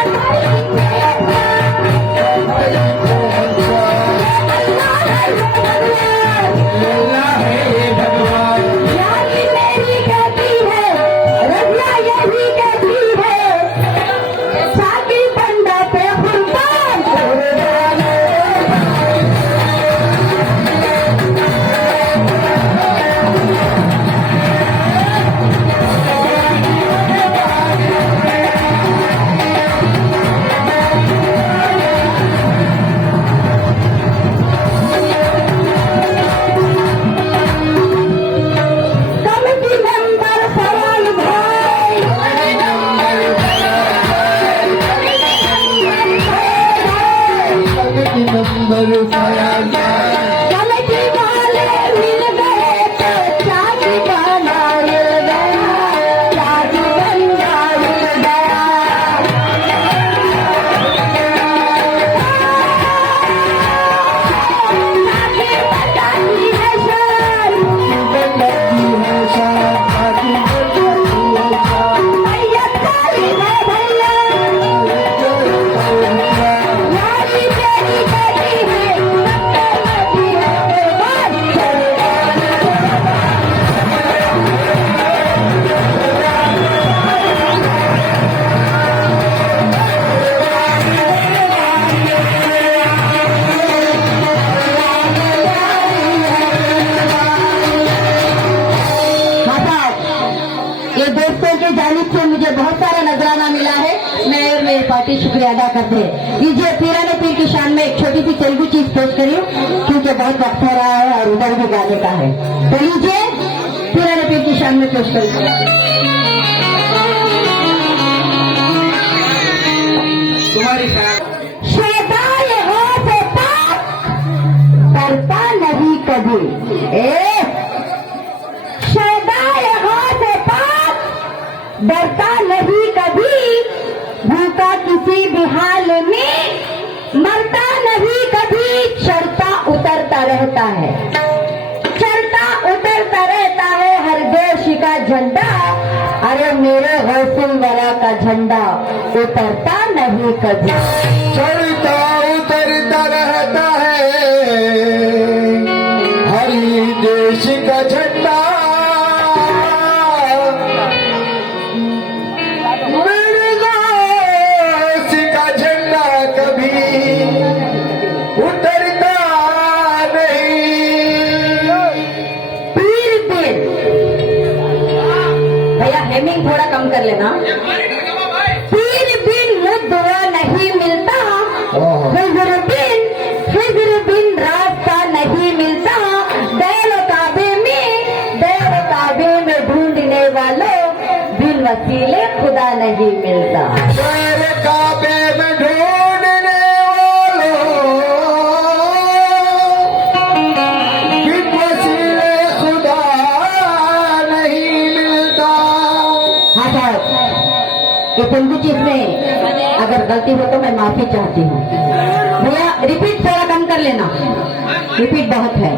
बरसाया जाए। कमेटी वाले मिल गए तो शादी बंदा मिल गया, शादी बंदा मिल गया। शादी बताती है शान, बताती है शान, शादी बताती है शान। भैया ताली है भैया, यारी तेरी बेटी है, सबके लगी है ये दोस्तों के जानिब से मुझे बहुत सारा नजराना मिला है। मैं और मेरी पार्टी शुक्रिया अदा करते हैं। लीजिए पीराने पीर की शान में एक छोटी सी तेलुगु चीज पेश करी क्योंकि बहुत वक्त हो रहा है और उधर भी गाने का है। तो लीजिए पीराने पीर की शान में पेश करिए। तुम्हारी शैतान हो से पाप करता नहीं कभी, शैतान हो से पाप डरता नहीं कभी, भूखा किसी भी हाल में मरता नहीं कभी, चढ़ता उतरता रहता है, चढ़ता उतरता रहता है हर देश का झंडा। अरे मेरे हौसल वाला का झंडा उतरता नहीं कभी। चढ़ता उतरता रहता है हरी देश का झंडा। मेरे देश का झंडा कभी उतरता नहीं। पीर बिन भैया हेमिंग थोड़ा कम कर लेना। पीर बिन मुद्दा नहीं मिलता, हिजर बिन रास्ता नहीं मिलता। दैल काबे में ढूंढने वालों बिन वसीले खुदा नहीं मिलता। तेरे काबे में ढूंढने वालों बिन वसीले खुदा नहीं मिलता। हाँ साहब, ये तेलुगु चीज में अगर गलती हो तो मैं माफी चाहती हूँ। भैया रिपीट थोड़ा कम कर लेना, रिपीट बहुत है।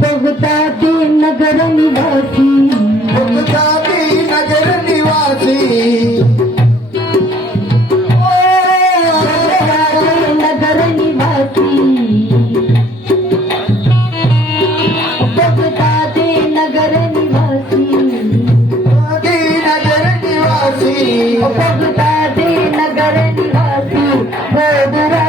बगदादी नगर निवासी, बगदादी नगर निवासी, बगदादी नगर निवासी, बगदादी नगर निवासी, नगर निवासी, बगदादी नगर निवासी, गोदरा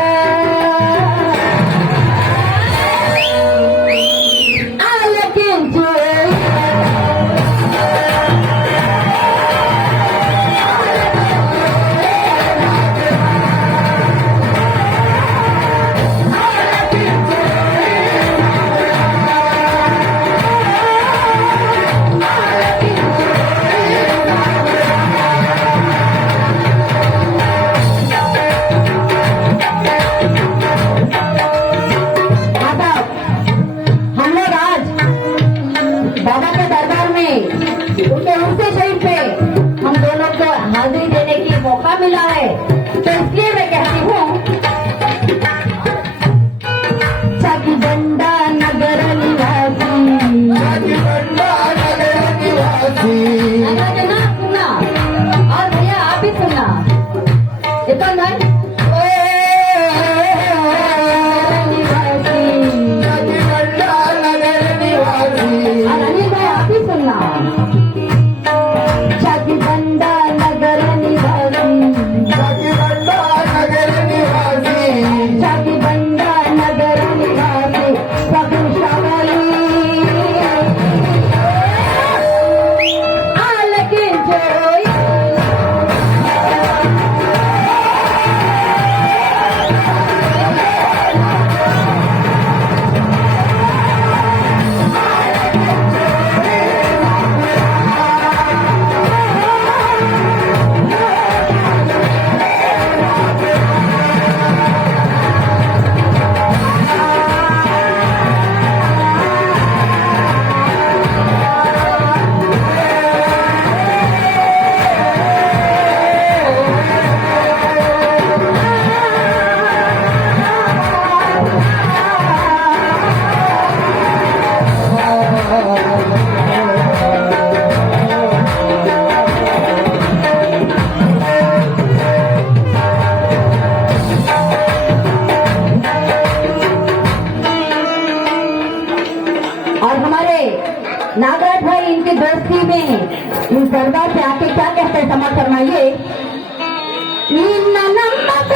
गाएंगे नीना नमक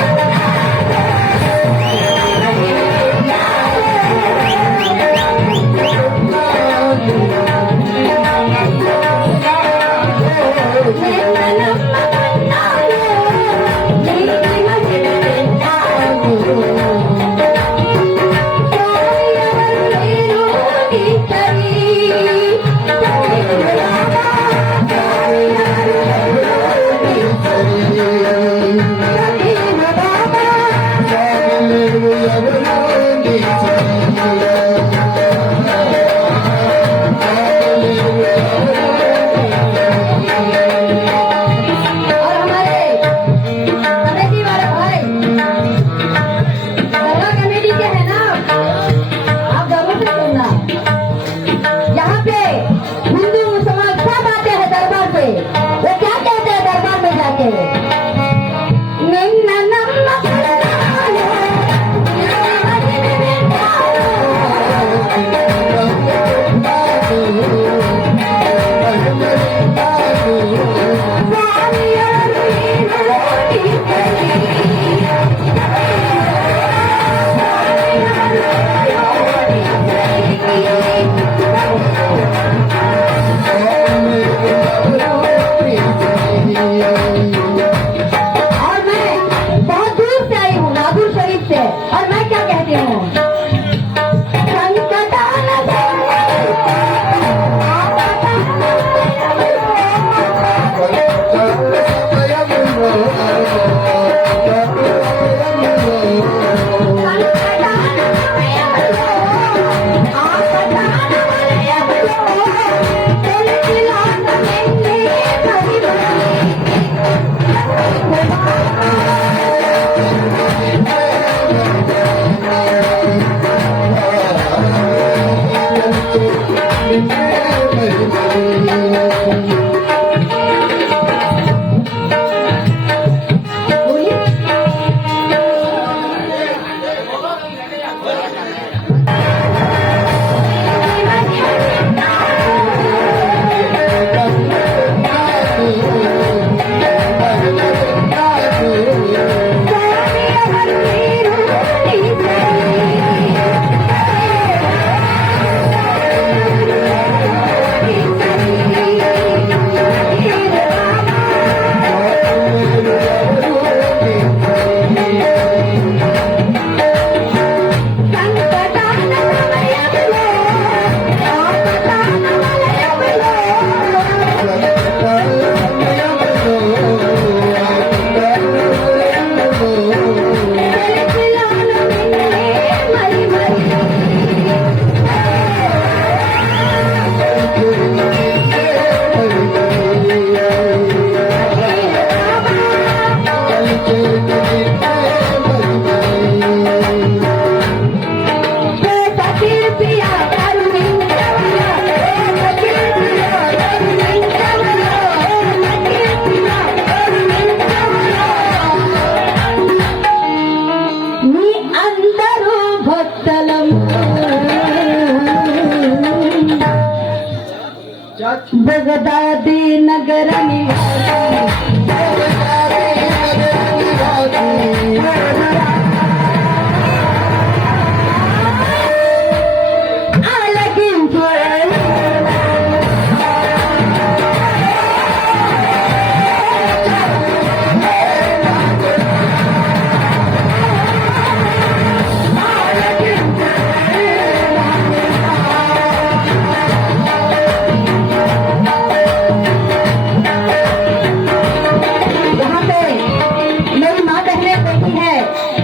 बगदादी नगर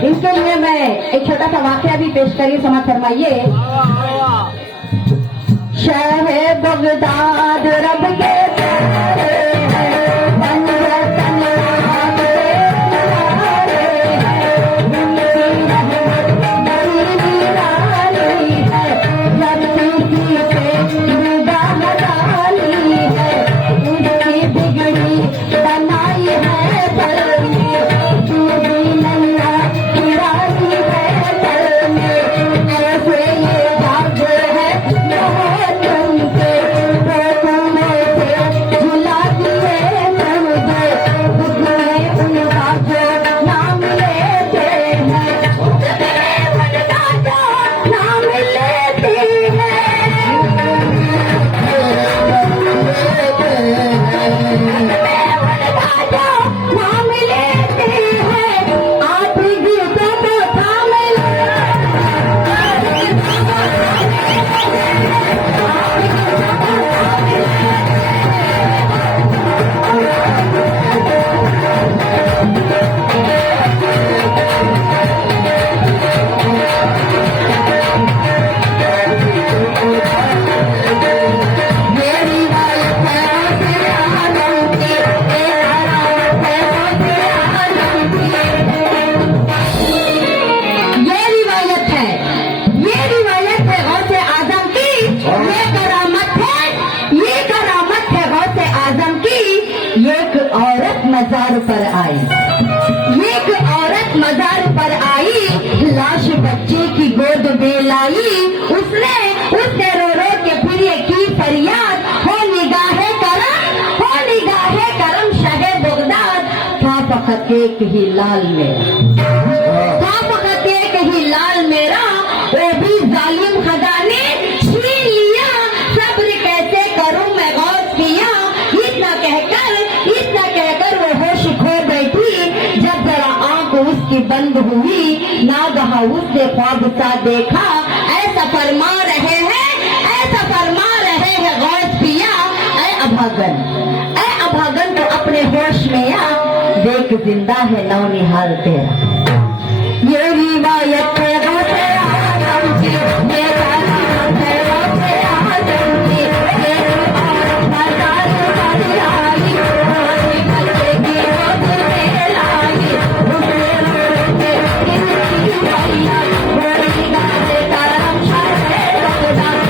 इनके लिए मैं एक छोटा सा वाक्य भी पेश करिए, समाज फरमाइए। शहर बगदाद रब के ऐसे ये भाग है तुमके मजार पर आई, लाश बच्चे की गोद में लाई। उसने रो रो के फिर ये की फरियाद, हो निगाहे करम शाहे बगदाद। था फकत एक ही लाल मेरा, वो भी जालिम खदा ने छीन लिया। सब्र कैसे करूं मैं गौर किया, इतना कहकर वो होश खो बैठी। जब जरा आंख उसकी बंद हुई, नागहा उसने ख्वाब सा देखा। ऐसा फरमा रहे हैं गौस पिया, ऐ अभागन तो अपने होश में आ, देख जिंदा है नौनिहाल तेरा। ये रिवायत है गौसे आजम की, ये तारीफ है गौसे आजम की। ये बाजार वाली आई, रोटी बचेगी रोज में लाई। उसने रोते इनकी भैया, रोटी गाते करम शाहे बगदाद।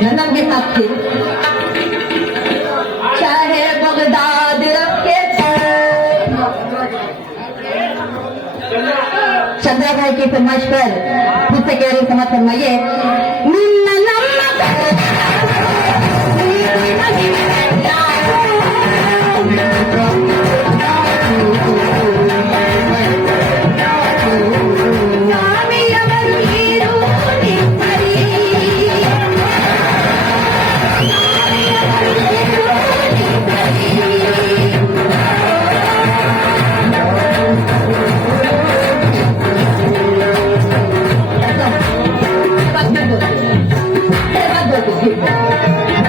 जन्म के साथ थे, चाहे बगदाद रखे चंद्रा भाई की फरमाइश पर मुझसे कह रही समझ फरमाइए। नमक है